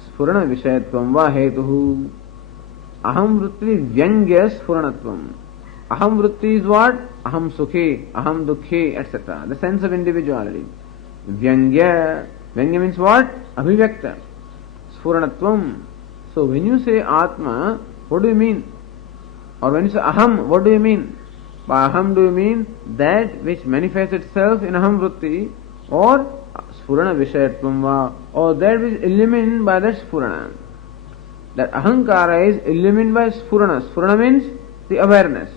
स्फुरण विषयत्वम वा हेतुः अहम वृत्ति व्यंग्य स्फुरणत्वम. Aham vritti is what? Aham sukhi, aham dukhi, etc. The sense of individuality. Vyangya. Vyangya means what? Abhivyakta. Sfuranatvam. So when you say Atma, what do you mean? Or when you say Aham, what do you mean? By Aham do you mean that which manifests itself in Aham vritti, or Sfurana Vishayatvam va, or that which is illumined by that Sfurana. That Ahankara is illumined by Sfurana. Sfurana means the awareness.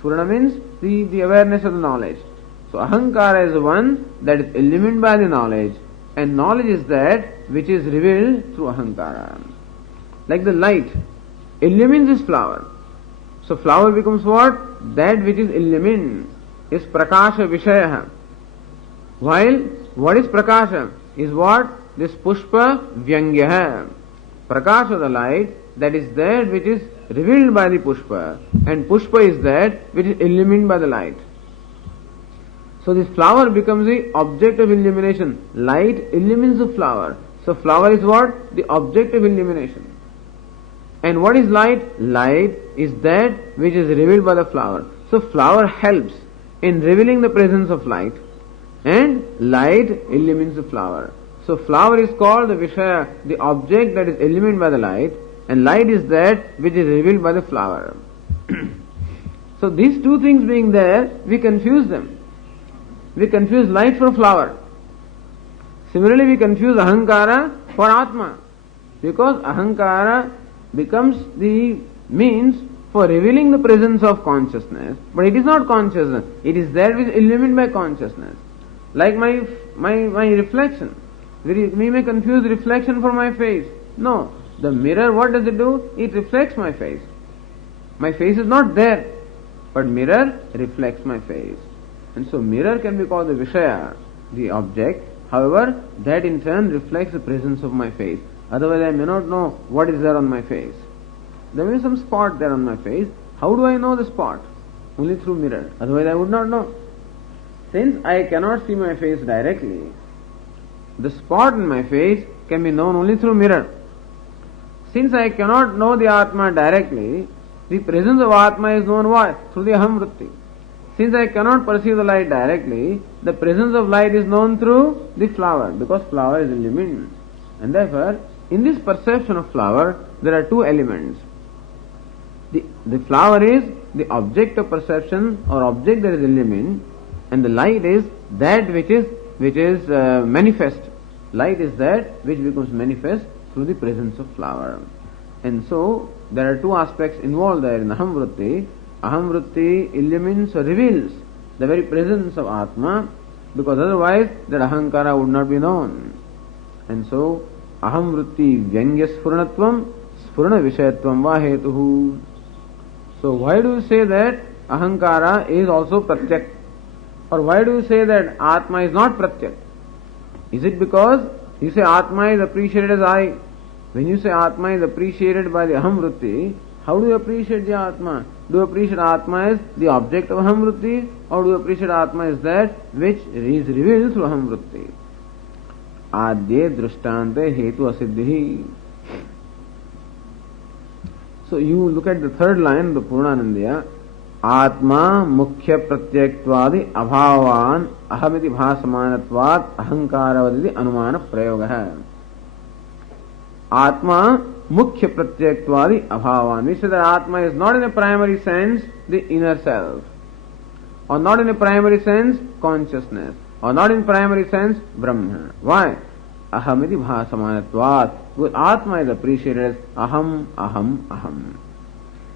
Sfurana means the awareness of the knowledge. So Ahankara is the one that is illumined by the knowledge, and knowledge is that which is revealed through Ahankara. Like the light illumines this flower. So flower becomes what? That which is illumined is Prakasha Vishaya. While what is Prakasha? Is what? This Pushpa Vyangya. Prakasha, the light, that is that which is revealed by the Pushpa, and Pushpa is that which is illumined by the light. So this flower becomes the object of illumination. Light illumines the flower. So flower is what? The object of illumination. And what is light? Light is that which is revealed by the flower. So flower helps in revealing the presence of light, and light illumines the flower. So flower is called the Vishaya, the object that is illumined by the light, and light is that which is revealed by the flower. So these two things being there, we confuse them. We confuse light for flower. Similarly, we confuse Ahankara for Atma, because Ahankara becomes the means for revealing the presence of consciousness, but it is not consciousness. It is that which is illumined by consciousness. Like my reflection. We may confuse reflection for my face. No. The mirror, what does it do? It reflects my face. My face is not there, but mirror reflects my face. And so mirror can be called the Vishaya, the object. However, that in turn reflects the presence of my face. Otherwise I may not know what is there on my face. There may be some spot there on my face. How do I know the spot? Only through mirror. Otherwise I would not know. Since I cannot see my face directly, the spot in my face can be known only through mirror. Since I cannot know the Atma directly, the presence of Atma is known what? Through the Aham Vritti. Since I cannot perceive the light directly, the presence of light is known through the flower, because flower is illumined. And therefore, in this perception of flower, there are two elements. The flower is the object of perception or object that is illumined, and the light is that which is manifest. Light is that which becomes manifest through the presence of flower. And so, there are two aspects involved there in Aham Vritti. Aham Vritti illumines or reveals the very presence of Atma, because otherwise that Ahankara would not be known. And so, Aham Vritti Vyangya Sfuranatvam Sfurana Vishayatvam Va Hetuhu. So why do you say that Ahankara is also Pratyak? Or why do you say that Atma is not Pratyak? Is it because you say Atma is appreciated as I? When you say Atma is appreciated by the Aham Vritti, how do you appreciate the Atma? Do you appreciate Atma as the object of Aham Vritti, or do you appreciate Atma as that which is revealed through Aham Vritti? Adye Drishtante Hetu Asiddhi. So you look at the third line of the Purnanandaya. Atma Mukhya Pratyaktwadi Abhavan Ahamiti Bhasamanatvat Ahankaravaditi Anumana Prayoga. Atma Mukhya Pratyaktwadi Abhavan. We say that Atma is not in a primary sense the inner self, or not in a primary sense consciousness, or not in primary sense Brahma. Why? Ahamiti Bhasamanatvat. Because Atma is appreciated as Aham, Aham, Aham.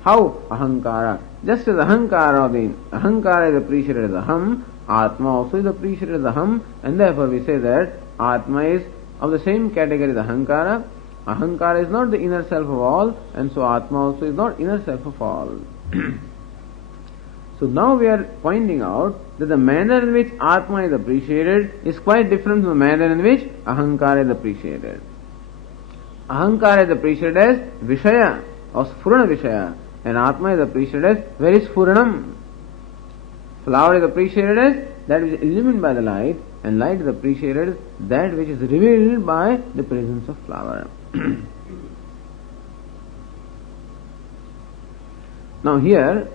How? Ahankara. Just as Ahankara is appreciated as Aham, Atma also is appreciated as Aham, and therefore we say that Atma is of the same category as Ahankara. Ahankara is not the inner self of all, and so Atma also is not inner self of all. So now we are pointing out that the manner in which Atma is appreciated is quite different from the manner in which Ahankara is appreciated. Ahankara is appreciated as Vishaya or Sfurana Vishaya, and Atma is appreciated as very Sfuranam. Flower is appreciated as that which is illumined by the light, and light is appreciated as that which is revealed by the presence of flower. Now here,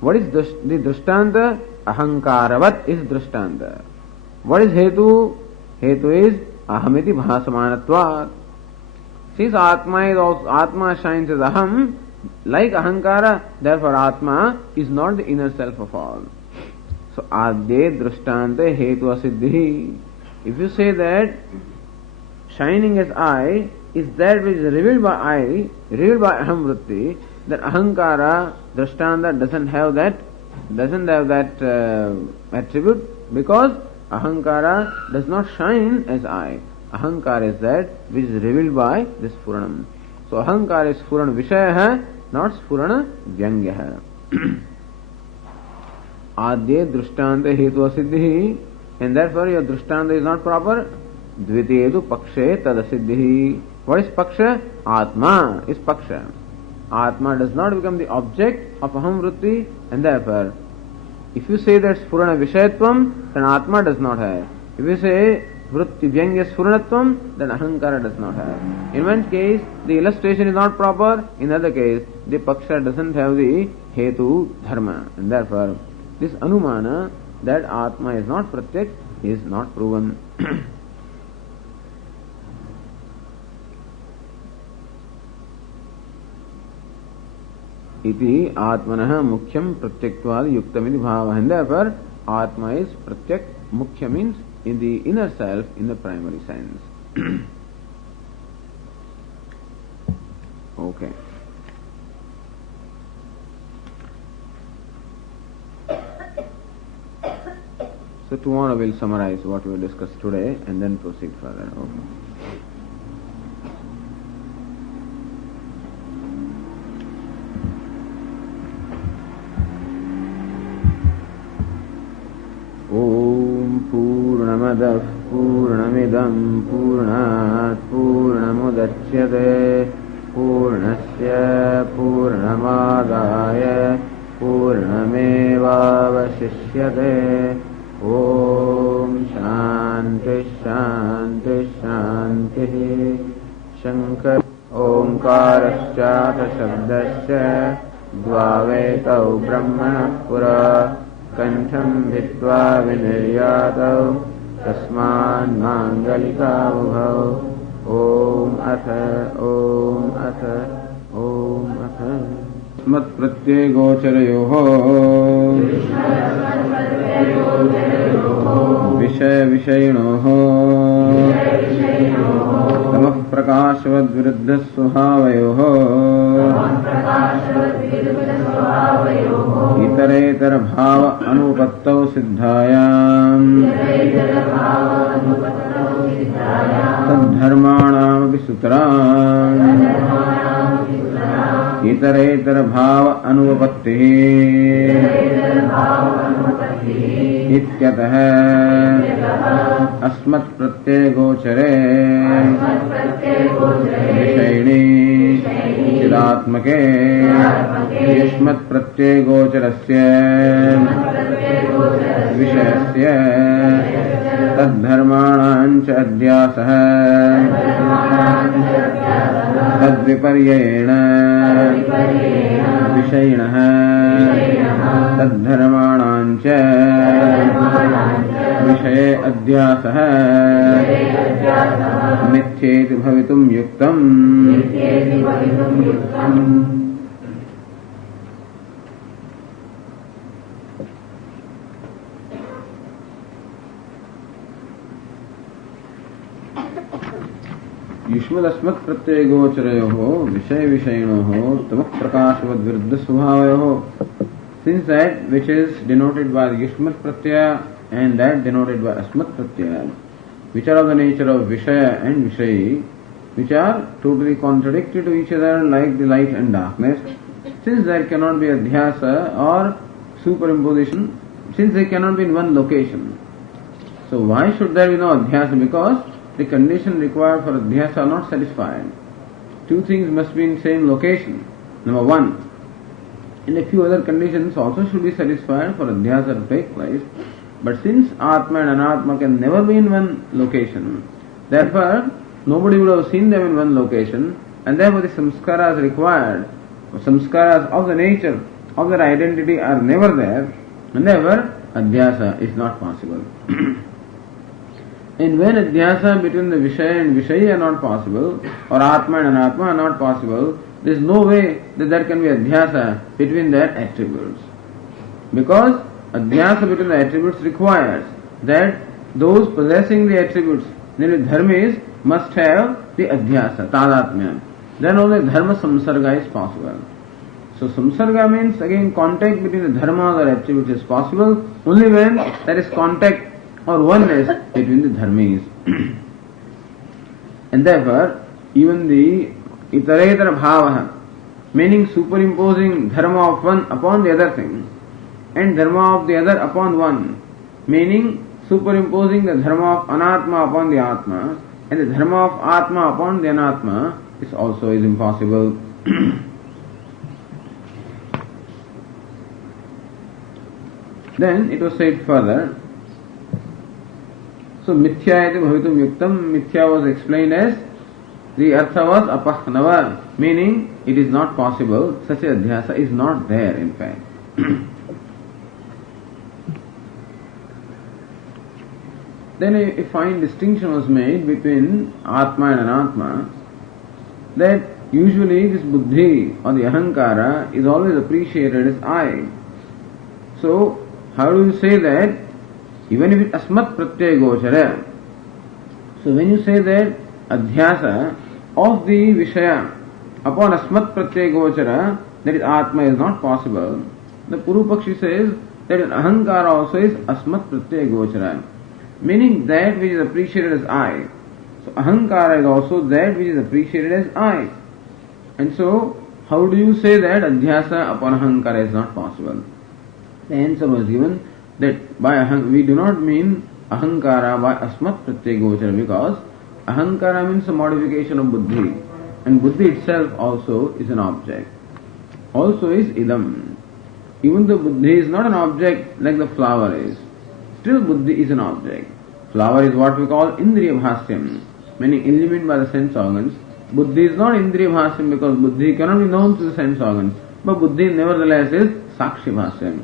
what is the Drishtanta? Ahankaravat is Drishtanta. What is Hetu? Hetu is Ahamiti Bhasamanatvat. Since Atma shines as Aham, like Ahankara, therefore Atma is not the inner self of all. So Adye Drishtante Hetu Asiddhi. If you say that shining as I is that which is revealed by I, revealed by Aham Vritti, that Ahankara, Drishtanta doesn't have that attribute, because Ahankara does not shine as I. Ahankara is that which is revealed by this Sfuranam. So Ahankara is Sfurana Vishaya, not Sfurana Vyangya. Adye Drishtanta Hetu Asiddhi, and therefore your Drishtanta is not proper. Dvitedu Pakshe Tadasiddhi. What is Paksha? Atma is Paksha. Atma does not become the object of Aham Vritti, and therefore, if you say that Sfurana Vishayatvam, then Atma does not have. If you say Vritti Vyangya Sfuranatvam, then Ahankara does not have. In one case, the illustration is not proper. In other case, the Paksha doesn't have the Hetu Dharma, and therefore, this Anumana that Atma is not Pratyak is not proven. Iti Atmanah Mukhyam Pratyaktvad Yuktamiti Bhava. And therefore, Atma is Pratyak. Mukhya means in the inner self, in the primary sense. Okay. So tomorrow we'll summarize what we discussed today and then proceed further. Okay. Om Purnamad पूर्णमादाः पूर्णमिदं पूर्णात् पूर्णमुदच्यते पूर्णस्य पूर्णमादाय पूर्णमेवावशिष्यते ॐ शान्ति शान्ति शान्तिः शङ्कर ओङ्कारश्चाथ शब्दस्य द्वावेतौ ब्रह्मणः पुरा कण्ठं भित्त्वा विनिर्यातौ तस्मान्माङ्गलिकावुभौ ॐ अथ मत्प्रत्ययगोचरयोः विषयविषयिणोः तमः प्रकाशवद्विरुद्धस्वभावयोः इतरेतरभाव अनुपत्तौ सिद्धायाम् तद्धर्माणामपि सुतराम् इतरेतरभाव अनुपत्तिः इत्यतः अस्मत्प्रत्ययगोचरे विषयिणे चिदात्मके युष्मत्प्रत्ययगोचरस्य विषयस्य तद्धर्माणाञ्च अध्यासः तद्विपर्ययेण विषयिणः तद्धर्माणाञ्च विषये अध्यासः मिथ्येति भवितुं युक्तम् युष्मदस्मत् प्रत्ययगोचरयोः विषय विषयिणोः तमः प्रकाशवद्विरुद्धस्वभावयोः. Since that which is denoted by the Yushmat Pratyaya and that denoted by Asmat Pratyaya, which are of the nature of Vishaya and Vishayi, which are totally contradictory to each other like the light and darkness, since there cannot be adhyasa or superimposition, since they cannot be in one location. So why should there be no adhyasa? Because the condition required for adhyasa are not satisfied. Two things must be in same location. Number one, and a few other conditions also should be satisfied for adhyasa to take place. But since Atma and Anatma can never be in one location, therefore nobody would have seen them in one location, and therefore the samskaras required, or samskaras of the nature of their identity are never there, and therefore adhyasa is not possible. And when adhyasa between the Vishaya and Vishayi are not possible, or Atma and Anatma are not possible, there is no way that there can be adhyasa between their attributes. Because adhyasa between the attributes requires that those possessing the attributes, namely dharmis, must have the adhyasa, tadatmya. Then only dharma samsarga is possible. So samsarga means again contact between the dharmas or attributes is possible only when there is contact or oneness between the dharmis. And therefore, even the itaretara bhava, meaning superimposing dharma of one upon the other thing, and dharma of the other upon one, meaning superimposing the dharma of anatma upon the atma, and the dharma of atma upon the anatma, this also is impossible. Then it was said further, so mithya iti bhavitum yuktam, mithya was explained as the artha was apahnava, meaning it is not possible, such a adhyasa is not there in fact. Then a fine distinction was made between Atma and Anatma, that usually this buddhi or the ahankara is always appreciated as I. So, how do you say that? Even if it asmat pratyaya gochara. So when you say that adhyasa of the Vishaya upon asmat pratyaya gochara, that is Atma, is not possible, the Purupakshi says that an ahankara also is asmat pratyaya gochara, meaning that which is appreciated as I. So ahankara is also that which is appreciated as I. And so, how do you say that adhyasa upon ahankara is not possible? The answer was given that by we do not mean ahankara by asmat pratyaya gochara, because ahankara means a modification of buddhi, and buddhi itself also is an object. Also is idam. Even though buddhi is not an object like the flower is, still buddhi is an object. Flower is what we call indriya bhasyam, meaning illumined by the sense organs. Buddhi is not indriya bhasyam because buddhi cannot be known through the sense organs, but buddhi nevertheless is sakshi bhasyam.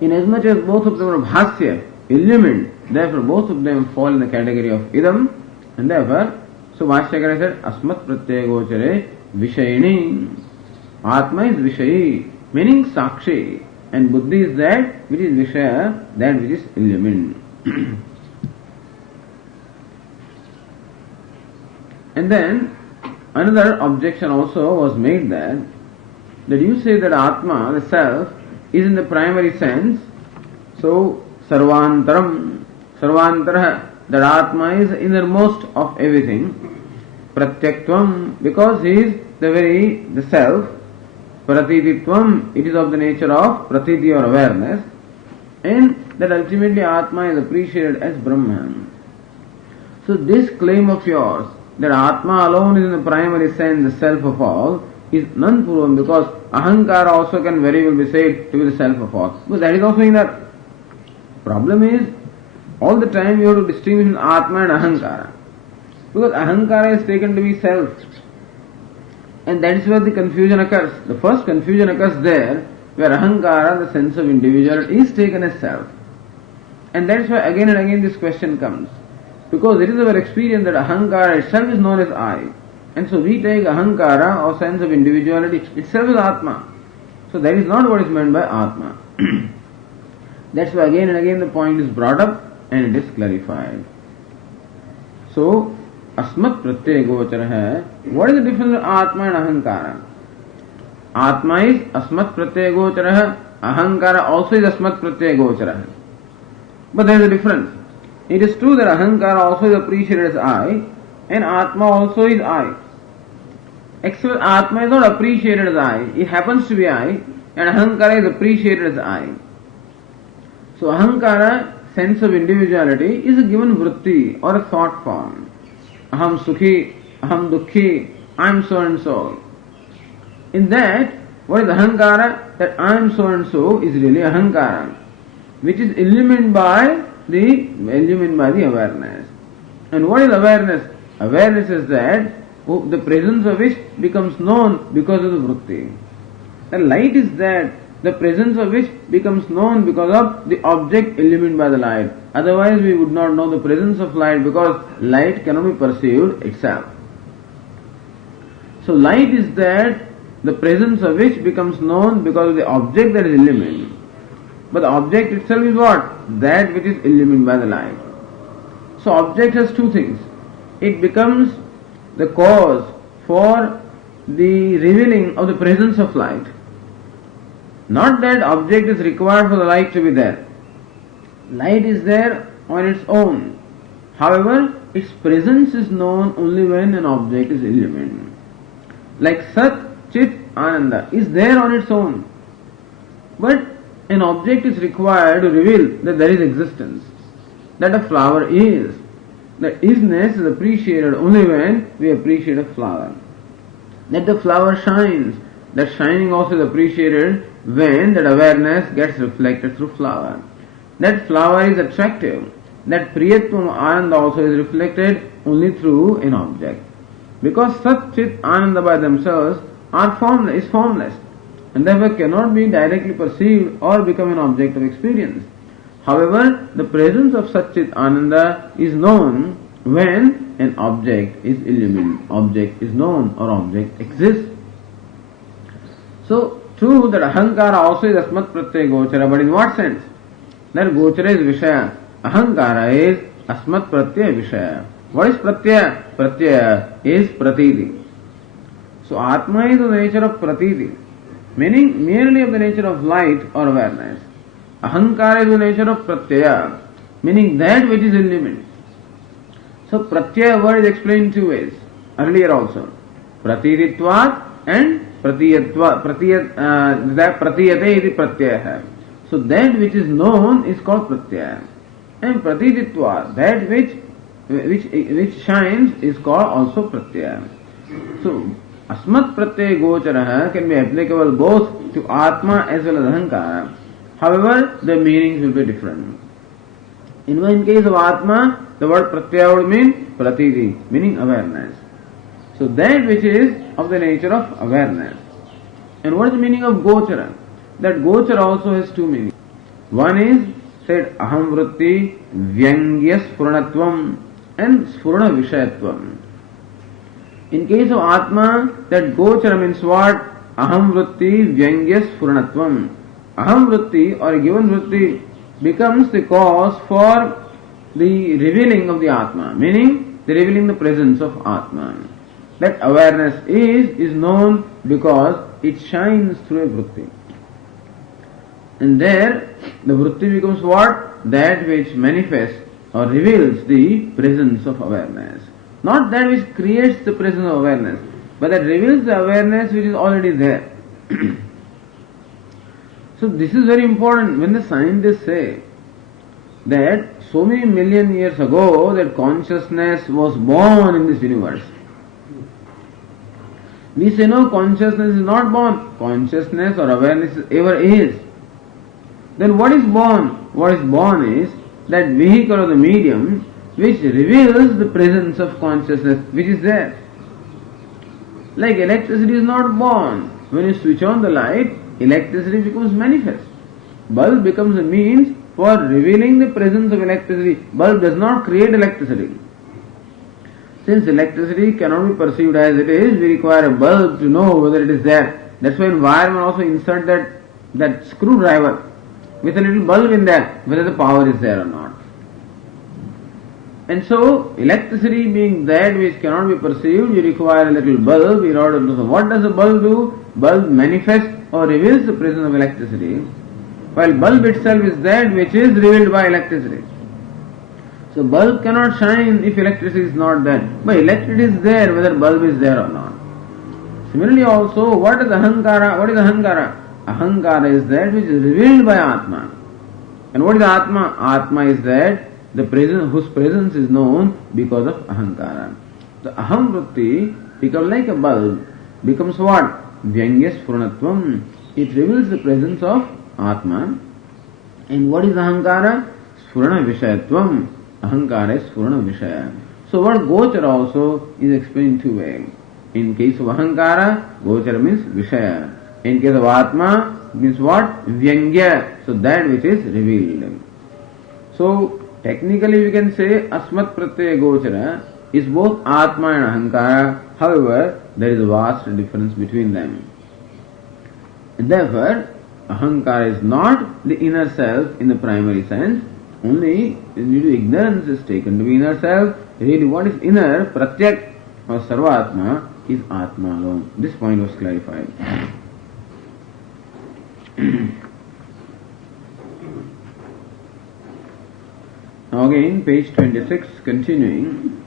Inasmuch as both of them are bhasya, illumined, therefore both of them fall in the category of idam, and therefore, so Bhashyakara said, asmat pratyaya gochare vishayini. Atma is vishayi, meaning sakshi, and buddhi is that which is vishaya, that which is illumined. And then another objection also was made that you say that Atma, the self, is in the primary sense, so sarvantaram, sarvantara, that Atma is innermost of everything, pratyaktvam, because he is the self, pratititvam, it is of the nature of pratiti or awareness, and that ultimately Atma is appreciated as Brahman. So this claim of yours, that Atma alone is in the primary sense the self of all, is non-proven, because ahankara also can very well be said to be the self of all. But that is also inner. Problem is, all the time you have to distinguish between Atma and ahankara. Because ahankara is taken to be self. And that is where the confusion occurs. The first confusion occurs there, where ahankara, the sense of individuality, is taken as self. And that is why again and again this question comes. Because it is our experience that ahankara itself is known as I. And so we take ahankara or sense of individuality itself as Atma. So that is not what is meant by Atma. That's why again and again the point is brought up and it is clarified. So, asmat pratyaya gochara hai. What is the difference between Atma and ahankara? Atma is asmat pratyaya gochara hai. Ahankara also is asmat pratyaya gochara hai. But there is a difference. It is true that ahankara also is appreciated as I, and Atma also is I. Except Atma is not appreciated as I, it happens to be I, and ahankara is appreciated as I. So ahankara, sense of individuality, is a given vritti or a thought form. Aham sukhi, aham dukhi, I am so and so. In that, what is ahankara? That I am so and so is really ahankara, which is illumined by the awareness. And what is awareness? Awareness is that the presence of which becomes known because of the vritti. And light is that the presence of which becomes known because of the object illumined by the light. Otherwise we would not know the presence of light, because light cannot be perceived itself. So light is that the presence of which becomes known because of the object that is illumined. But the object itself is what? That which is illumined by the light. So object has two things. It becomes the cause for the revealing of the presence of light. Not that object is required for the light to be there. Light is there on its own. However, its presence is known only when an object is illumined. Like Sat, Chit, Ananda is there on its own. But an object is required to reveal that there is existence, that a flower is. The isness is appreciated only when we appreciate a flower. That the flower shines, that shining also is appreciated when that awareness gets reflected through flower. That flower is attractive, that priyatvam ananda also is reflected only through an object. Because Sat, Chit, Ananda by themselves are formless, and therefore cannot be directly perceived or become an object of experience. However, the presence of Sat, Chit, Ananda is known when an object is illumined, object is known or object exists. So, true that ahankara also is asmat pratyaya gochara, but in what sense? That gochara is vishaya, ahankara is asmat pratyaya vishaya. What is pratyaya? Pratyaya is pratiti. So, Atma is of the nature of pratiti, meaning merely of the nature of light or awareness. Ahankara is the nature of pratyaya, meaning that which is illumined. So pratyaya word is explained two ways, earlier also. Pratititvat and pratiyate iti pratyaya. So that which is known is called pratyaya. And pratititva, that which shines is called also pratyaya. So asmat pratyaya gochara can be applicable both to atma as well as ahankara. However, the meanings will be different. In one case of atma, the word pratyaya would mean pratiti, meaning awareness. So that which is of the nature of awareness. And what is the meaning of gochara? That gochara also has two meanings. One is said aham vritti vyangya spurnatvam and spurna vishayatvam. In case of atma, that gochara means what? Aham vritti vyangya spurnatvam. Aham vritti or a given vritti becomes the cause for the revealing of the atma, meaning the revealing the presence of atma. That awareness is known because it shines through a vritti. And there, the vritti becomes what? That which manifests or reveals the presence of awareness. Not that which creates the presence of awareness, but that reveals the awareness which is already there. So this is very important when the scientists say that so many million years ago that consciousness was born in this universe. We say no, consciousness is not born. Consciousness or awareness ever is. Then what is born? What is born is that vehicle or the medium which reveals the presence of consciousness which is there. Like electricity is not born. When you switch on the light, electricity becomes manifest. Bulb becomes a means for revealing the presence of electricity. Bulb does not create electricity. Since electricity cannot be perceived as it is, we require a bulb to know whether it is there. That's why in wireman also insert that screwdriver with a little bulb in there, whether the power is there or not. And so, electricity being that which cannot be perceived, you require a little bulb in order to know. What does a bulb do? Bulb manifests or reveals the presence of electricity, while bulb itself is that which is revealed by electricity. So bulb cannot shine if electricity is not there. But electricity is there whether bulb is there or not. Similarly also, what is ahankara? What is ahankara? Ahankara is that which is revealed by Atma. And what is Atma? Atma is that the presence whose presence is known because of ahankara. The aham vritti becomes like a bulb, becomes what? Vyangya spurnatvam. It reveals the presence of Atma. And what is ahankara? Spurna vishayatvam. Ahankara is spurna vishaya. So what gochara also is explained two ways. In case of ahankara, gochara means vishaya. In case of atma, means what? Vyangya. So that which is revealed. So technically we can say asmat pratyaya gochara is both atma and ahankara. However, there is a vast difference between them. And therefore, ahankara is not the inner self in the primary sense. Only due to ignorance is taken to be inner self. Really what is inner, pratyak or sarvatma is atma alone. This point was clarified. Now again, page 26, continuing.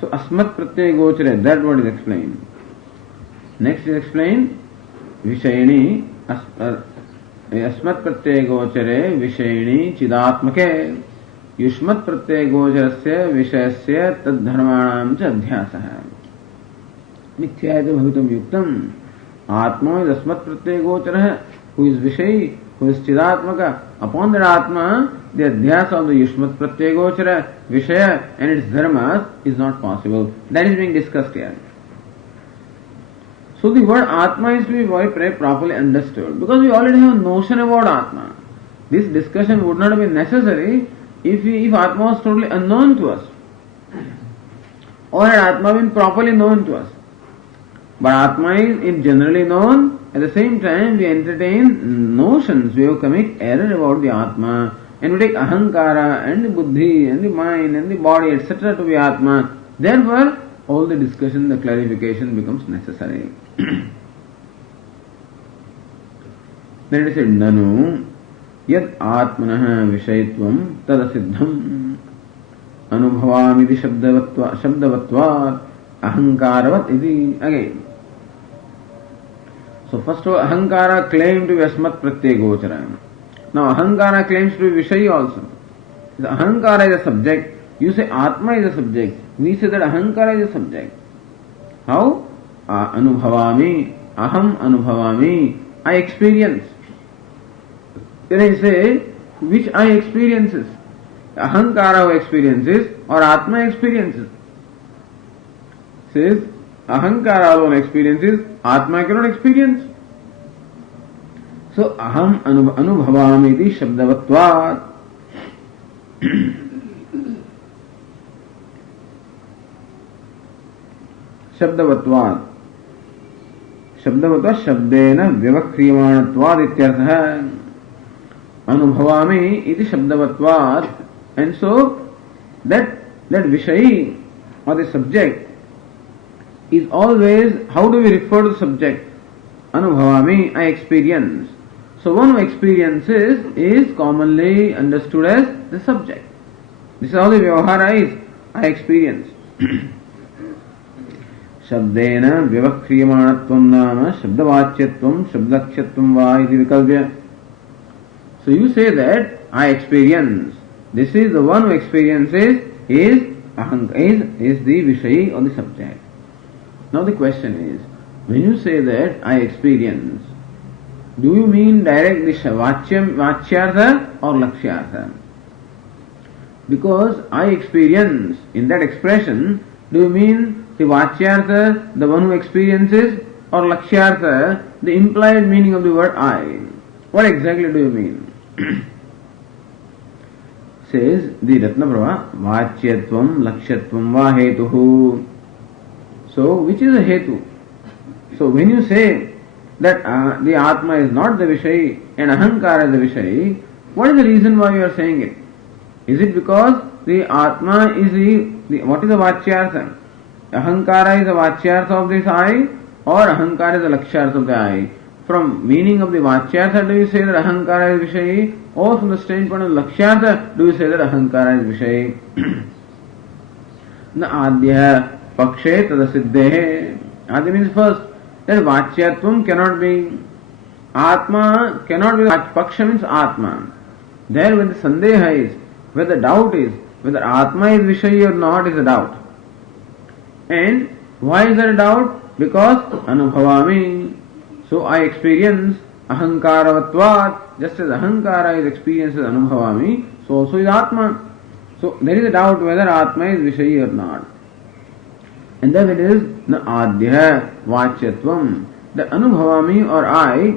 So asmat pratyaya gochara, that what is explained. Next is explained Vishayini Asmat pratyaya gochare Vishayini Chidatmake Yushmat pratyaya gocharasya Vishayasya tad dharmanam cha adhyasah. Mithyayata bhavitam yuktam. Atma is asmat pratyaya gochara, who is Vishayi, who is Chidatmaka. Upon that Atma, the adhyasa of the Yushmat pratyaya gochara, Vishaya and its dharmas is not possible. That is being discussed here. So the word Atma is to be very properly understood because we already have a notion about Atma. This discussion would not have been necessary if Atma was totally unknown to us or had Atma been properly known to us. But Atma is generally known. At the same time, we entertain notions. We have commit error about the Atma and we take ahankara and the buddhi and the mind and the body etc. to be Atma. Therefore, all the discussion, the clarification becomes necessary. Then it is said, Nanu yad atmanah vishayatvam tadasiddham anubhavamidi shabdavatvat ahankaravat iti. Again. So first of all, ahankara claimed to be asmat pratyaya gochara. Now Ahankara claims to be Vishayi also. The Ahankara is a subject. You say Atma is a subject. We say that Ahankara is a subject. How? Anubhavami. Aham anubhavami. I experience. Then I say, which I experiences? Ahankara who experiences or Atma experiences? Says, Ahankara alone experiences, Atma cannot experience. So, Aham anubhavami iti shabdavatvat. Shabdavatvat. Shabdavatvat shabdena vyavakriyamanatvat ityartha. Anubhavami iti shabdavatvat. And so, that Vishayi or the subject is always, how do we refer to the subject? Anubhavami, I experience. So one who experiences is commonly understood as the subject. This is how the Vyavahara is. I experience. Shabdena vyavakriyamanatvam nama shabdavachyatvam shabdakshyatvam va iti vikalpya. So you say that I experience. This is the one who experiences is the Vishayi or the subject. Now the question is, when you say that I experience, do you mean directly Vachyartha or Lakshyartha? Because I experience, in that expression, do you mean the Vachyartha, the one who experiences, or Lakshyartha, the implied meaning of the word I? What exactly do you mean? Says the Ratnaprabha, Vachyatvam Lakshyatvam va hetuhu. So, which is a hetu? So, when you say that the Atma is not the Vishayi and Ahankara is the Vishayi, what is the reason why you are saying it? Is it because the Atma is what is the Vachyartha? Ahankara is the Vachyartha of this I, or Ahankara is the Lakshyartha of the I? From meaning of the Vachyartha, do you say that Ahankara is Vishayi? Or from the standpoint of Lakshyartha, do you say that Ahankara is Vishayi? Na adya pakshe tadasiddhe. Adi means first, that Vachyatvam cannot be. Atma cannot be. Paksha means Atma. There where the sandeha is, where the doubt is, whether Atma is Vishayi or not is a doubt. And why is there a doubt? Because Anubhavami. So I experience Ahankaravatvat, just as Ahankara is experienced as Anubhavami, so also is Atma. So there is a doubt whether Atma is Vishayi or not. And then it is na adya vachyatvam. The Anubhavami or I,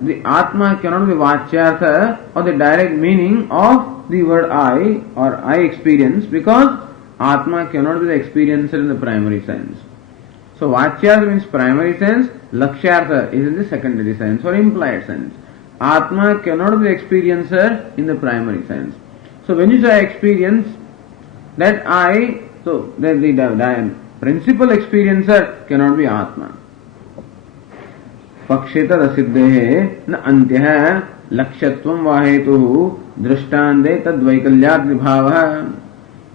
the Atma cannot be Vachyartha or the direct meaning of the word I or I experience, because Atma cannot be the experiencer in the primary sense. So Vachyartha means primary sense, Lakshyartha is in the secondary sense or implied sense. Atma cannot be the experiencer in the primary sense. So when you say I experience, that I, so then the principal experiencer cannot be Atma. Paksheta rasiddhe na antya lakshyatvam vahetuhu drishtande tadvaikalyat vibhava.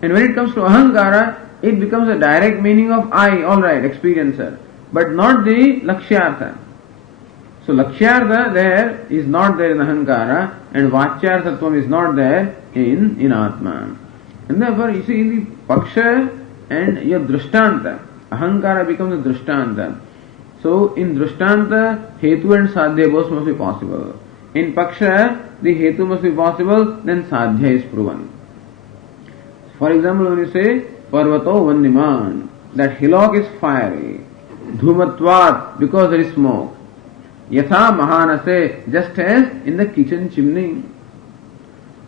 And when it comes to Ahankara, it becomes a direct meaning of I, alright, experiencer, but not the Lakshyartha. So Lakshyartha there is not there in Ahankara, and Vachyarthatvam is not there in Atma. And therefore, you see, in the Paksha and your Drishtanta, Ahankara becomes a Drishtanta. So in Drishtanta, Hetu and Sadhya both must be possible. In Paksha, the Hetu must be possible, then Sadhya is proven. For example, when you say Parvato Vandiman, that hillock is fiery. Dhumatvat, because there is smoke. Yatha Mahanase, just as in the kitchen chimney.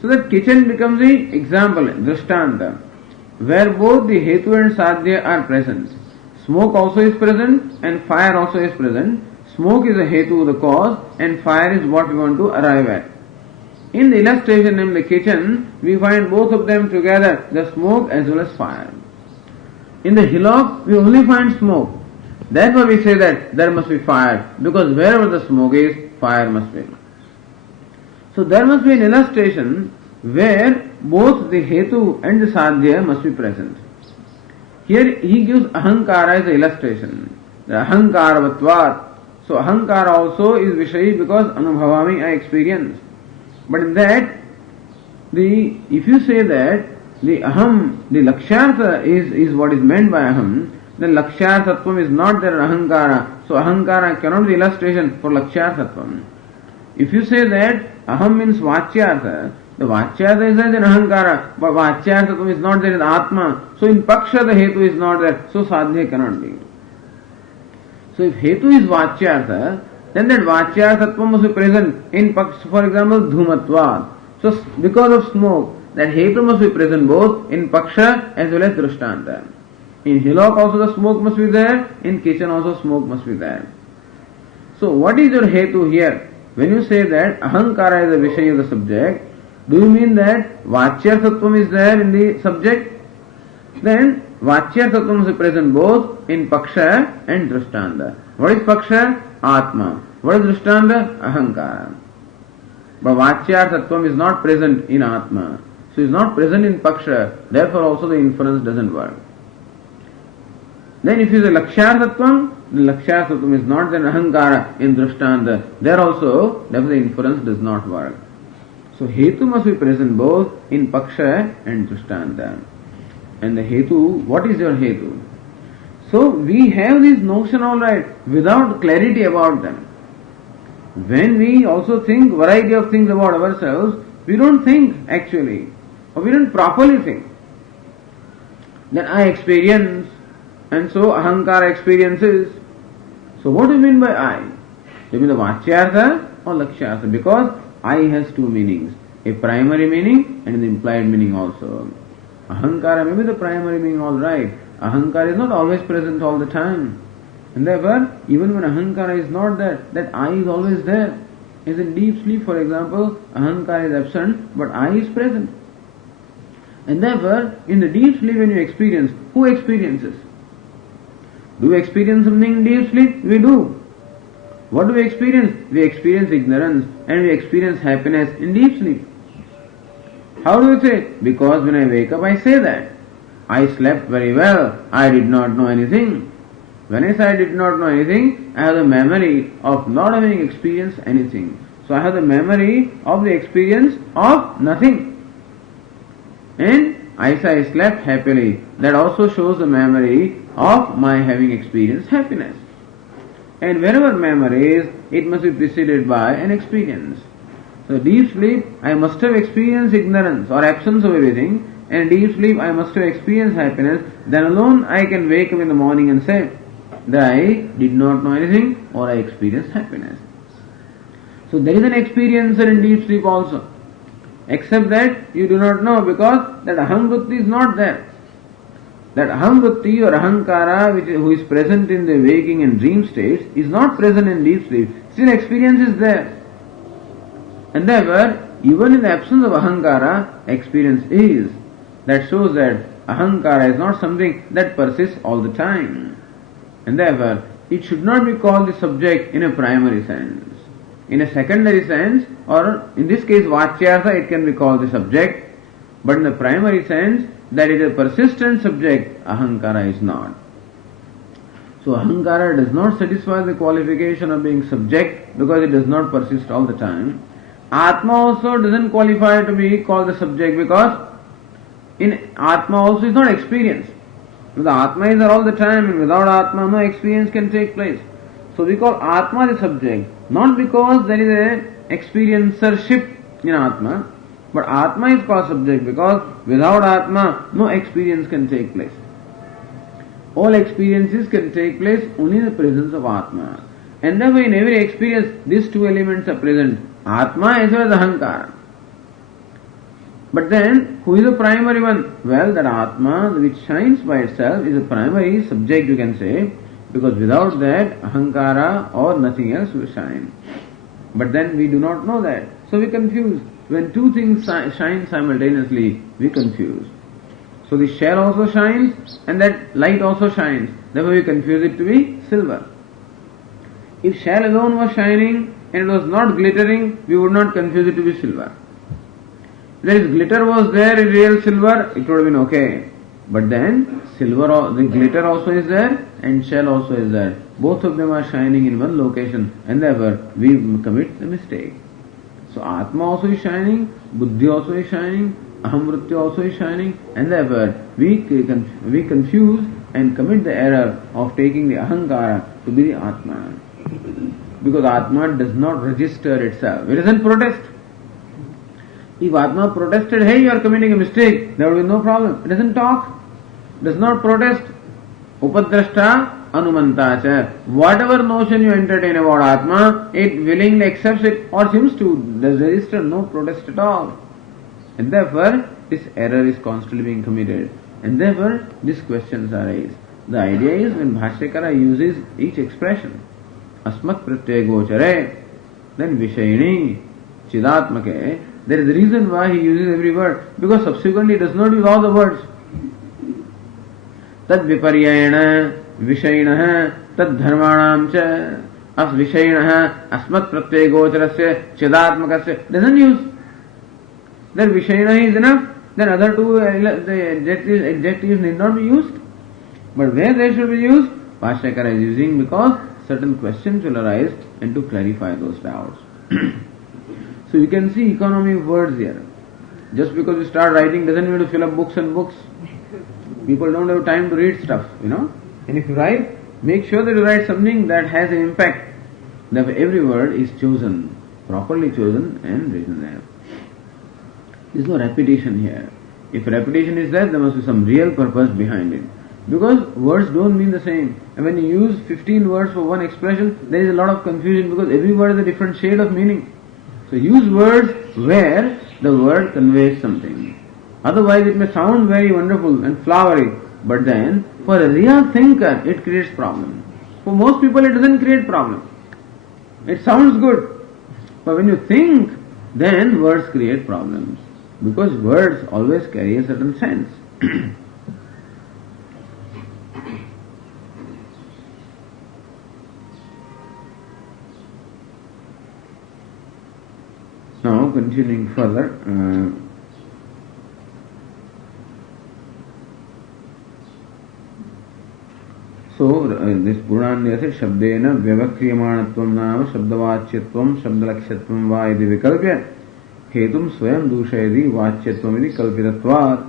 So that kitchen becomes the example, Drishtanta, where both the Hetu and Sadhya are present. Smoke also is present and fire also is present. Smoke is a Hetu, the cause, and fire is what we want to arrive at. In the illustration named the kitchen, we find both of them together, the smoke as well as fire. In the hillock, we only find smoke. Therefore we say that there must be fire, because wherever the smoke is, fire must be. So there must be an illustration where both the Hetu and the Sadhya must be present. Here he gives Ahankara as an illustration. The Ahankaravatvat. So Ahankara also is Vishayi because Anubhavami I experience. But in that, if you say that the aham, the lakshyartha is what is meant by aham, then lakshyarthatvam is not there in ahankara. So ahankara cannot be illustration for lakshyarthatvam. If you say that aham means vachyartha, the vachyartha is there in ahankara, but vachyarthatvam is not there in atma. So in paksha the hetu is not there, so sadhya cannot be. So if hetu is vachyartha, then that vachyarthatvam must be present in paksha, for example, dhumatvat. So because of smoke, that hetu must be present both in paksha as well as drishtanta. In hillock also the smoke must be there, in kitchen also smoke must be there. So what is your hetu here? When you say that ahankara is the vishaya of the subject, do you mean that vachyarthatvam is there in the subject? Then vachyarthatvam must be present both in paksha and drishtanta. What is paksha? Atma. What is drishtanta? Ahankara. But vachyarthatvam is not present in atma. So is not present in paksha, therefore also the inference doesn't work. Then if you say lakshyarthatvam, the lakshyarthatvam is not then ahankara in drishtanta. There also, therefore the inference does not work. So hetu must be present both in paksha and drishtanta. And the hetu, what is your hetu? So we have this notion alright, without clarity about them. When we also think variety of things about ourselves, we don't think actually, or we don't properly think. Then I experience, and so ahankara experiences. So what do you mean by I? Do you mean the vachyartha or lakshyartha? Because I has two meanings, a primary meaning and an implied meaning also. Ahankara may be the primary meaning alright. Ahankara is not always present all the time. And therefore, even when ahankara is not there, that I is always there. As in deep sleep, for example, ahankara is absent, but I is present. And therefore, in the deep sleep when you experience, who experiences? Do we experience something in deep sleep? We do. What do we experience? We experience ignorance and we experience happiness in deep sleep. How do we say? Because when I wake up, I say that. I slept very well. I did not know anything. When I say I did not know anything, I have the memory of not having experienced anything. So I have the memory of the experience of nothing. And I say I slept happily. That also shows the memory of my having experienced happiness. And wherever memory is, it must be preceded by an experience. So deep sleep, I must have experienced ignorance or absence of everything. And deep sleep, I must have experienced happiness. Then alone I can wake up in the morning and say that I did not know anything or I experienced happiness. So there is an experiencer in deep sleep also. Except that you do not know because that aham vritti is not there. That aham vritti or ahankara who is present in the waking and dream states is not present in deep sleep. Still experience is there. And therefore, even in the absence of ahankara, experience is. That shows that ahankara is not something that persists all the time. And therefore, it should not be called the subject in a primary sense. In a secondary sense, or in this case vachyartha, it can be called the subject. But in the primary sense, that it is a persistent subject, ahankara is not. So ahankara does not satisfy the qualification of being subject because it does not persist all the time. Atma also doesn't qualify to be called the subject because in Atma also is not experience. The Atma is there all the time and without Atma no experience can take place. So we call Atma the subject, not because there is a experiencership in Atma, but Atma is called subject because without Atma no experience can take place. All experiences can take place only in the presence of Atma. And therefore in every experience these two elements are present, Atma as well as Ahankara. But then, who is the primary one? Well, that Atma which shines by itself is a primary subject you can say, because without that, Ahankara or nothing else will shine. But then we do not know that. So we confuse. When two things shine simultaneously, we confuse. So the shell also shines and that light also shines. Therefore we confuse it to be silver. If shell alone was shining and it was not glittering, we would not confuse it to be silver. If glitter was there in real silver, it would have been okay. But then silver, the glitter also is there and shell also is there. Both of them are shining in one location and therefore we commit the mistake. So Atma also is shining, Buddhi also is shining, Aham Vritti also is shining, and therefore we confuse and commit the error of taking the Ahankara to be the Atma. Because Atma does not register itself. It doesn't protest. If Atma protested, hey, you are committing a mistake, there will be no problem. It doesn't talk, does not protest. Upadrashta anumanta cha. Whatever notion you entertain about Atma, it willingly accepts it or seems to. Does register no protest at all. And therefore, this error is constantly being committed. And therefore, these questions are raised. The idea is when Bhashyakara uses each expression, asmat pratyaya gochare, then vishayini, chidatmake, there is a reason why he uses every word, because subsequently he does not use all the words. Tad viparyayana, vishayinah, tad dharmanam cha, as vishayinah, asmat pratyaya gocharasya, chidatmakasya, doesn't use. Then vishayinah is enough, then other two adjectives need not be used. But where they should be used, Bhashyakara is using because certain questions will arise and to clarify those doubts. So you can see economy of words here. Just because you start writing doesn't mean to fill up books and books. People don't have time to read stuff, And if you write, make sure that you write something that has an impact. Therefore every word is chosen, properly chosen and written there. There is no repetition here. If repetition is there must be some real purpose behind it. Because words don't mean the same. And when you use 15 words for one expression, there is a lot of confusion because every word is a different shade of meaning. So use words where the word conveys something. Otherwise it may sound very wonderful and flowery, but then for a real thinker it creates problem. For most people it doesn't create problem. It sounds good. But when you think, then words create problems. Because words always carry a certain sense. Now, continuing further, this Purana says, Shabdena Vyavakriyamanattvam nama Shabdavachyatvam Shabdalakshyatvam va iti vikalpya Hetum swayam dushayadi vachyatvam iti kalpitatvat.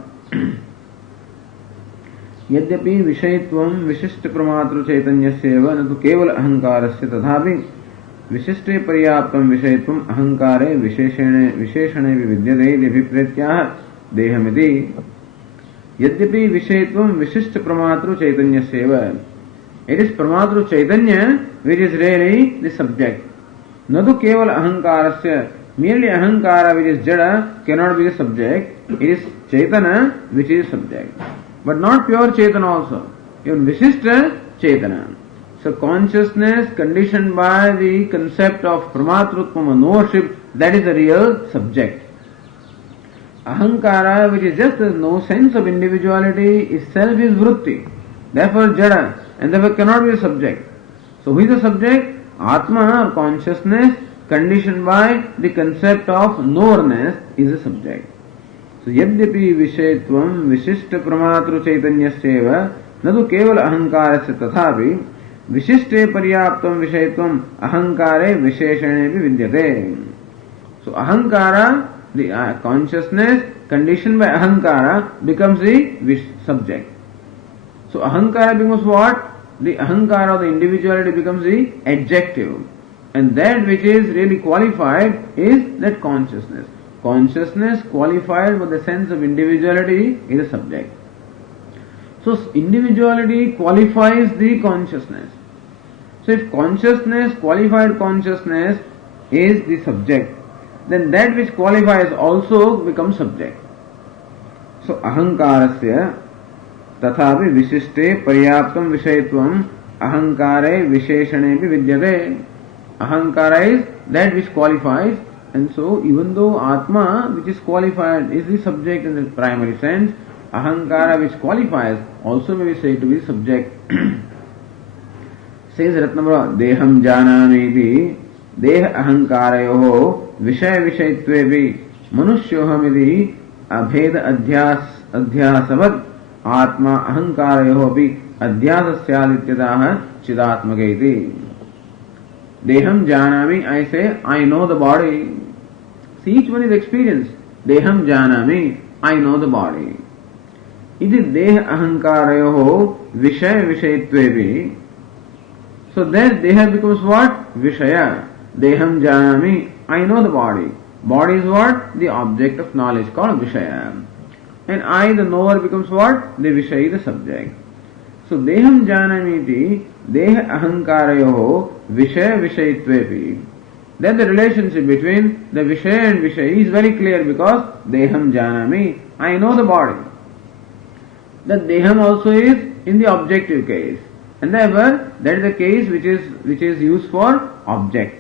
Yadyapi vishayitvam vishishta pramatru chaitanyasya na tu keval ahankarasya tadhapi विशिष्टे पर्याप्तम विषयत्वम अहंकारे विशेषणे विद्यते अभिप्रेत्याह देहमिति यद्यपि विषयत्वम विशिष्ट प्रमातृ चैतन्यस्यैव. It is pramatru chaitanya which is really the subject. न तो केवल अहंकारस्य, merely ahankara which is jada cannot be the subject. It is chaitana which is subject, but not pure chaitana also, even vishishta chaitana. So consciousness conditioned by the concept of pramatrutvam, knowship, that is the real subject. Ahankara, which is just has no sense of individuality, itself is vritti, therefore jada, and therefore cannot be the subject. So who is the subject? Atma or consciousness conditioned by the concept of knowness is the subject. So yadyapi vishayatvam vishishta pramatru chaitanyasyeva na tu keval ahankarasya tathapi विशिष्टे पर्याप्तम विषयत्वम अहंकारे विशेषणे भी विद्यते. So ahankara, the consciousness conditioned by ahankara becomes the subject. So ahankara becomes what? The ahankara of the individuality becomes the adjective, and that which is really qualified is that consciousness. Consciousness qualified with the sense of individuality is the subject. So individuality qualifies the consciousness. So if consciousness, qualified consciousness is the subject, then that which qualifies also becomes subject. So ahankarasya tathapi vishishte paryaptam vishayatvam ahankare visheshane bhi vidyate. Ahankara is that which qualifies, and so even though Atma which is qualified is the subject in the primary sense, ahankara which qualifies also may be said to be subject. Says Ratnamra, Deham Janamiti, Deh Ahankarayoho, Vishaya Vishayatvevi, Manusyohamidi, Abheda Adhyasavad, Atma Ahankarayohopi, Adhyasasyadityadaha, Chidatmagaiti. Deham Janami, I say, I know the body. See, each one is experience. Deham janami, I know the body. Iti deha ahankarayoho vishaya vishayitvevi. So then deha becomes what? Vishaya. Deham janami, I know the body. Body is what? The object of knowledge called Vishaya. And I, the knower, becomes what? The Vishayi, the subject. So Deham Janamiti, Deha Ahankarayoho, Vishaya Vishayitvepi. Then the relationship between the Vishaya and Vishayi is very clear because Deham Janami, I know the body. That Deham also is in the objective case. And therefore, that is the case which is used for object.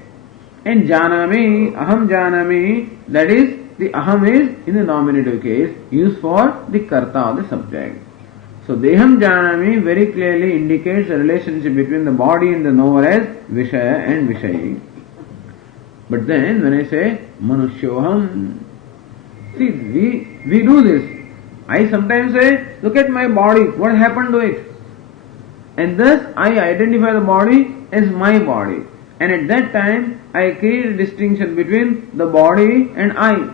And Janami, Aham Janami, that is, the Aham is in the nominative case, used for the Karta or the subject. So Deham Janami very clearly indicates the relationship between the body and the knower as Vishaya and Vishayi. But then when I say Manusyoham, see, we do this. I sometimes say, look at my body, what happened to it? And thus I identify the body as my body. And at that time, I create a distinction between the body and I.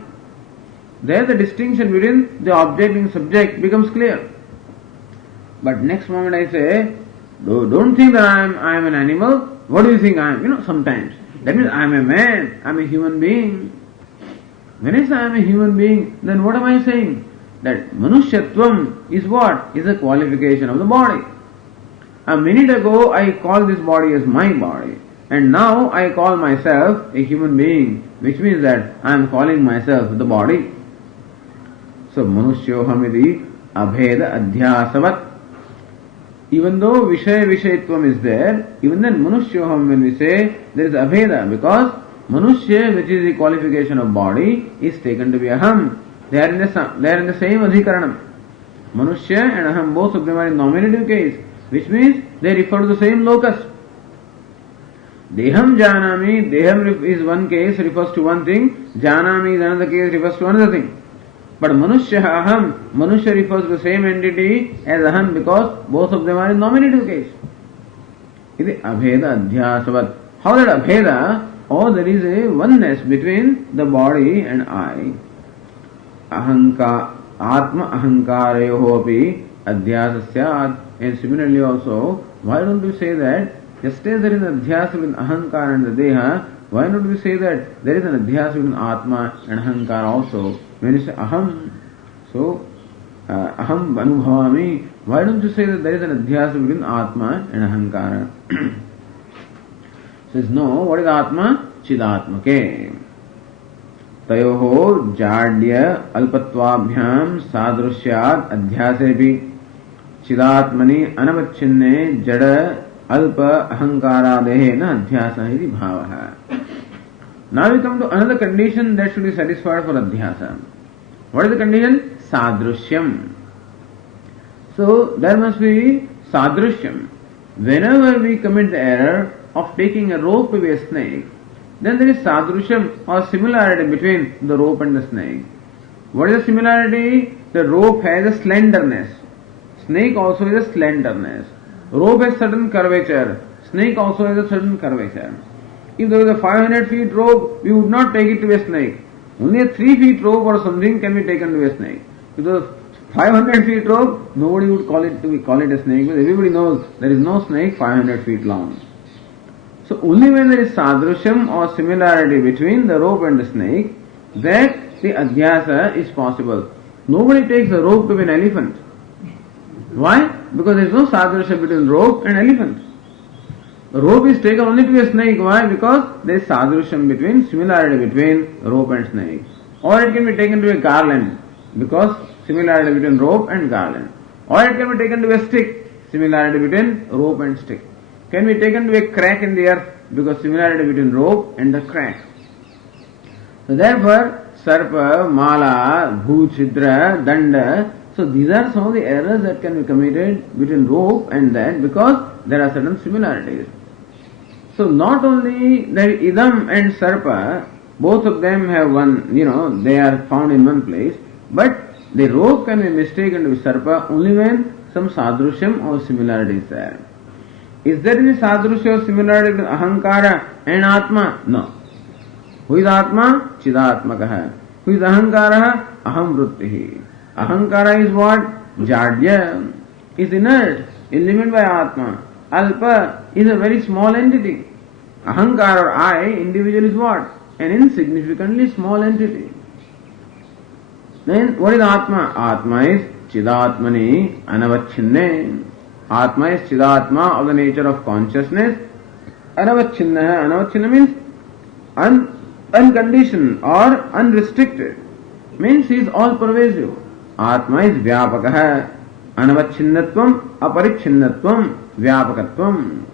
There the distinction between the object and subject becomes clear. But next moment I say, don't think that I am an animal. What do you think I am? Sometimes. That means I am a man, I am a human being. When I say I am a human being, then what am I saying? That Manushyatvam is what? Is a qualification of the body. A minute ago I called this body as my body. And now I call myself a human being, which means that I am calling myself the body. So Manusyohamidi Abheda Adhyasavat. Even though Vishaya Vishayitvam is there, even then Manusyoham, when we say, there is Abheda, because Manushya, which is the qualification of body, is taken to be Aham. They are in the same Adhikaranam. Manushya and Aham, both of them are in nominative case, which means they refer to the same locus. Deham Janami, Deham is one case, refers to one thing, Janami is another case, refers to another thing. But Manushya Aham, Manushya refers to the same entity as Aham because both of them are in nominative case. It is Abheda Adhyasavat. How that Abheda? Oh, there is a oneness between the body and I. Ahanka, Atma Ahankarayoho api Adhyasasyad. And similarly also, why don't we say that just as there is an adhyasa between Ahankara and the Deha, why not we say that there is an adhyasa between Atma and Ahankara also? When you say Aham, so Aham Anubhavami, why don't you say that there is an adhyasa between Atma and Ahankara? Says no, what is Atma? Chidatmake. Tayoho Jadya Alpatvabhyam Sadrusyad Adhyasepi Chidatmani Anavachinne Jada Alpa Ahankaradehe na Adhyasa iti bhavaha. Now we come to another condition that should be satisfied for Adhyasa. What is the condition? Sadrushyam. So there must be Sadrushyam. Whenever we commit the error of taking a rope to be a snake, then there is Sadrushyam or similarity between the rope and the snake. What is the similarity? The rope has a slenderness. Snake also has a slenderness. Rope has certain curvature. Snake also has a certain curvature. If there is a 500 feet rope, we would not take it to a snake. Only a 3 feet rope or something can be taken to a snake. If there is 500 feet rope, nobody would call it a snake, because everybody knows there is no snake 500 feet long. So only when there is sadrusham or similarity between the rope and the snake, that the adhyasa is possible. Nobody takes a rope to be an elephant. Why? Because there is no sadrusham between rope and elephant. The rope is taken only to be a snake. Why? Because there is sadrusham between, similarity between rope and snake. Or it can be taken to a garland, because similarity between rope and garland. Or it can be taken to a stick, similarity between rope and stick. Can be taken to a crack in the earth, because similarity between rope and the crack. So therefore, sarpa, mala, bhuchidra, danda, so these are some of the errors that can be committed between rope and that, because there are certain similarities. So not only that idam and sarpa, both of them have one, they are found in one place, but the rope can be mistaken to be sarpa only when some sadrusham or similarity is there. Is there any sadrushya or similarity between ahankara and atma? No. Who is Atma? Chidatmakaha. Who is Ahankara? Aham Vrittihi. Ahankara is what? Jadya. Is inert, illumined by Atma. Alpa is a very small entity. Ahankara or I, individual is what? An insignificantly small entity. Then what is Atma? Atma is Chidatmani Anavachinne. Atma is Chidatma of the nature of consciousness. Anavachinna. Anavachinna means unconditioned or unrestricted. Means he is all pervasive. Atma is Vyapakaha. Anavacchinnatvam, Aparichinnatvam, Vyapakatvam.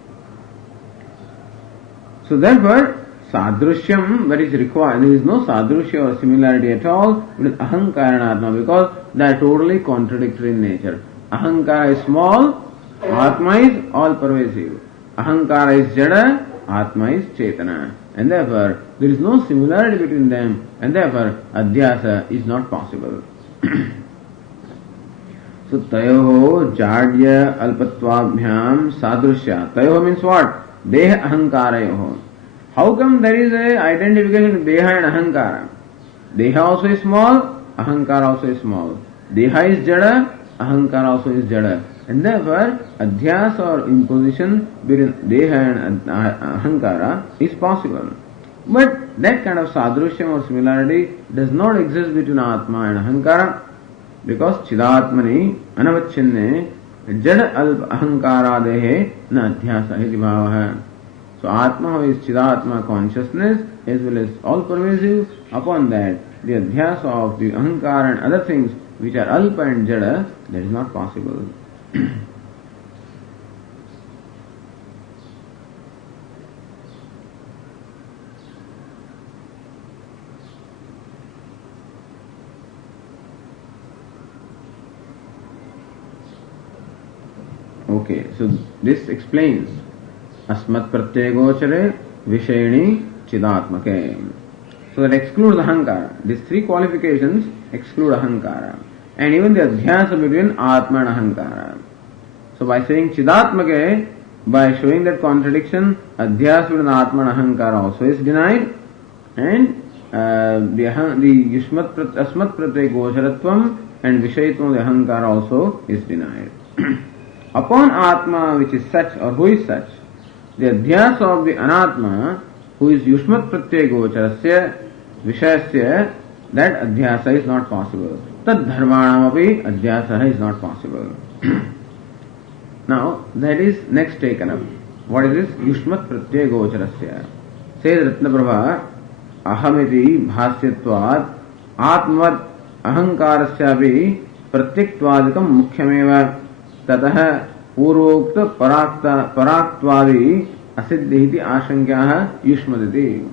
So therefore, Sadrushyam, that is required. There is no Sadrushya or similarity at all with Ahankara and Atma because they are totally contradictory in nature. Ahankara is small, Atma is all pervasive. Ahankara is Jada, Atma is Chetana. And therefore, there is no similarity between them and therefore, Adhyasa is not possible. So, Tayoho Jadya Alpatvabhyam Sadrushya. Tayoho means what? Deha Ahankarayoho. How come there is a identification Deha and Ahankara? Deha also is small, Ahankara also is small. Deha is Jada, Ahankara also is Jada. And therefore, Adhyas or imposition between Deha and Ahankara is possible. But that kind of Sadrushyam or similarity does not exist between Atma and Ahankara because Chidatmani Anavachinne Jada Alp Ahankara Dehe Na Adhyasa Hiti Bhavaha. So Atma is Chidatma consciousness as well as all pervasive. Upon that, the Adhyasa of the Ahankara and other things which are Alpa and Jada, that is not possible. Okay, so this explains Asmat Pratyagochare Vishayani Chidatmake. So that excludes Ahankara. These three qualifications exclude Ahankara. And even the Adhyasa between Atma and Ahankara. So by saying Chidatmake, by showing that contradiction, Adhyasa between Atma and Ahankara also is denied. And the Asmat Pratyagocharatvam and Vishayatvam of the Ahankara also is denied. Upon Atma which is such or who is such, the Adhyasa of the Anatma who is Yushmat Pratyegocharasya Vishayasya, that Adhyasa is not possible. Tad Dharmanam api Adhyasa is not possible. Now that is next taken up. What is this? Yushmat Pratyegocharasya. Says Ratnaprabha, Ahamiti Bhasyatvad Atmavad Ahankarasyapi Pratyaktvadikam Mukhyameva Tatah Purvokta Paraktvavi Asiddhiti Ashankyaha Yushmaditi.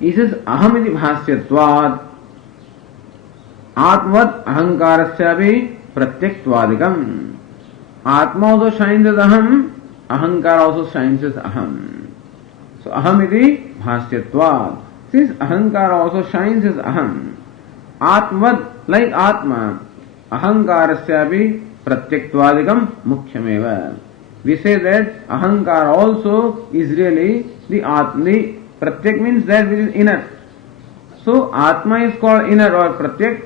He says Ahamiti Bhasyatvad Atmavad Ahankarasyapi Pratyaktvadikam. Atma also shines as Aham, Ahankara also shines as Aham. So Ahamiti Bhasyatvad. Since Ahankara also shines as Aham, Atmavad like Atma, Ahankarasyapi Pratyaktvadikam Mukhyameva. We say that Ahankara also is really the Atma. Pratyak means that which is inner. So Atma is called inner or Pratyak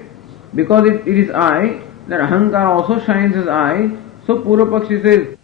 because it is I. That Ahankara also shines as I. So Purva Pakshi says